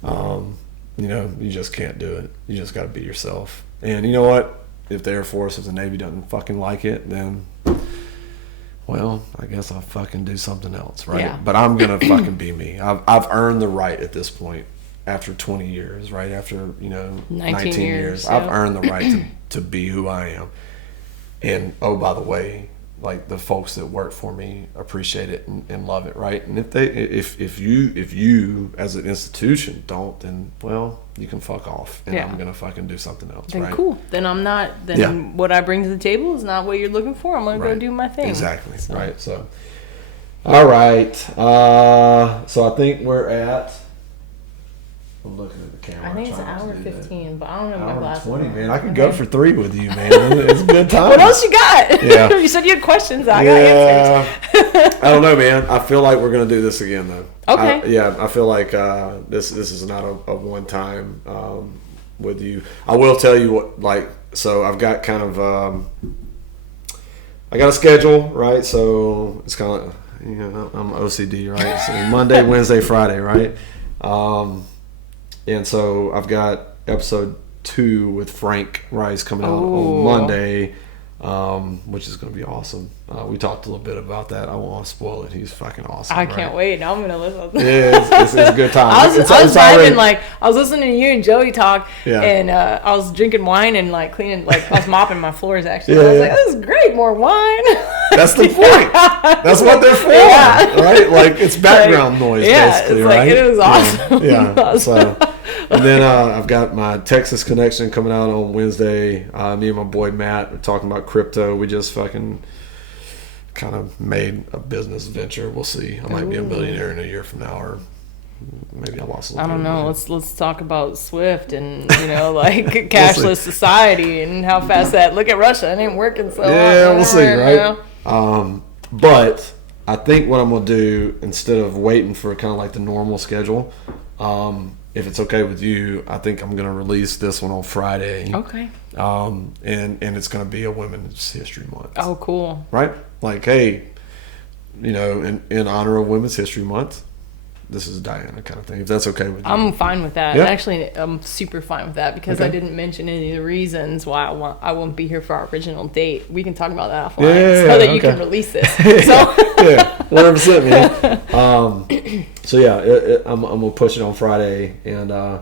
You just can't do it. You just got to be yourself. And you know what? If the Air Force, if the Navy doesn't fucking like it, then, well, I guess I'll fucking do something else, right? Yeah. But I'm gonna fucking be me. I've earned the right at this point, after 20 years, right? After 19 years, I've earned the right to be who I am. And oh, by the way, like the folks that work for me appreciate it and love it, right? And if you as an institution don't, then well, you can fuck off, and I'm gonna fucking do something else. Then right? Cool. Then I'm not. Then what I bring to the table is not what you're looking for. I'm gonna go do my thing. Exactly. So. Right. So, all right. So I think we're at. I'm looking at the camera. I think it's an hour 15, but I don't know my glasses. 20, man. I could go for 3 with you, man. It's a good time. What else you got? Yeah. You said you had questions. I got answers. I don't know, man. I feel like we're gonna do this again, though. Okay. I feel like this is not a one time with you. I will tell you what, like, so I've got kind of I got a schedule, right? So it's kind of I'm OCD, right? So Monday, Wednesday, Friday, right? And so I've got episode 2 with Frank Rice coming out on Monday, which is going to be awesome. We talked a little bit about that. I won't want to spoil it. He's fucking awesome. I can't wait. Now I'm going to listen. Yeah, it's a good time. I was listening to you and Joey talk, and I was drinking wine and like cleaning, like I was mopping my floors actually. I was like, this is great, more wine. That's the point. That's what they're for, right? Like it's background noise, basically, it's right? Like, it was awesome. Yeah. So, and then I've got my Texas connection coming out on Wednesday. Me and my boy Matt are talking about crypto. We just fucking kind of made a business venture. We'll see. I might be a millionaire in a year from now, or maybe I lost a little. I don't know. Let's talk about Swift and like cashless society and how fast that. Look at Russia. It ain't working so. Yeah, we'll see, right? But I think what I'm gonna do, instead of waiting for kind of like the normal schedule, if it's okay with you, I think I'm gonna release this one on Friday. Okay. And it's gonna be a Women's History Month. Oh, cool. Right? Like, hey, in honor of Women's History Month, this is Diana kind of thing, if that's okay with you. I'm fine with that. Yeah. Actually, I'm super fine with that because I didn't mention any of the reasons why I won't be here for our original date. We can talk about that offline so that you can release this. So. Yeah, 100%, man. So yeah, I'm gonna push it on Friday, and I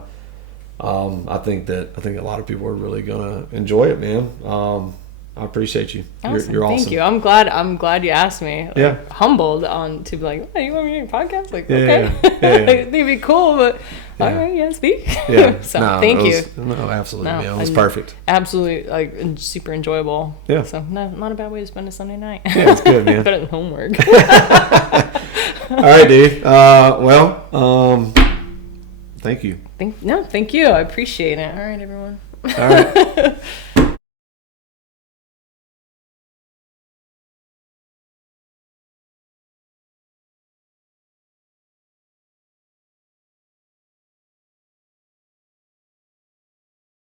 think a lot of people are really gonna enjoy it, man. I appreciate you. Awesome. You're awesome. Thank you. I'm glad you asked me. Like, Yeah. humbled on to be like, oh, you want me to do a podcast? Like, Yeah, okay. yeah. It'd be cool, but all right, yeah, speak. Yeah. So No, thank you. No, absolutely, No, man. It was and perfect. Absolutely, like, and super enjoyable. Yeah. So not a bad way to spend a Sunday night. Yeah, it's good, man. Better than homework. All right, dude. Thank you. Thank you. I appreciate it. All right, everyone. All right.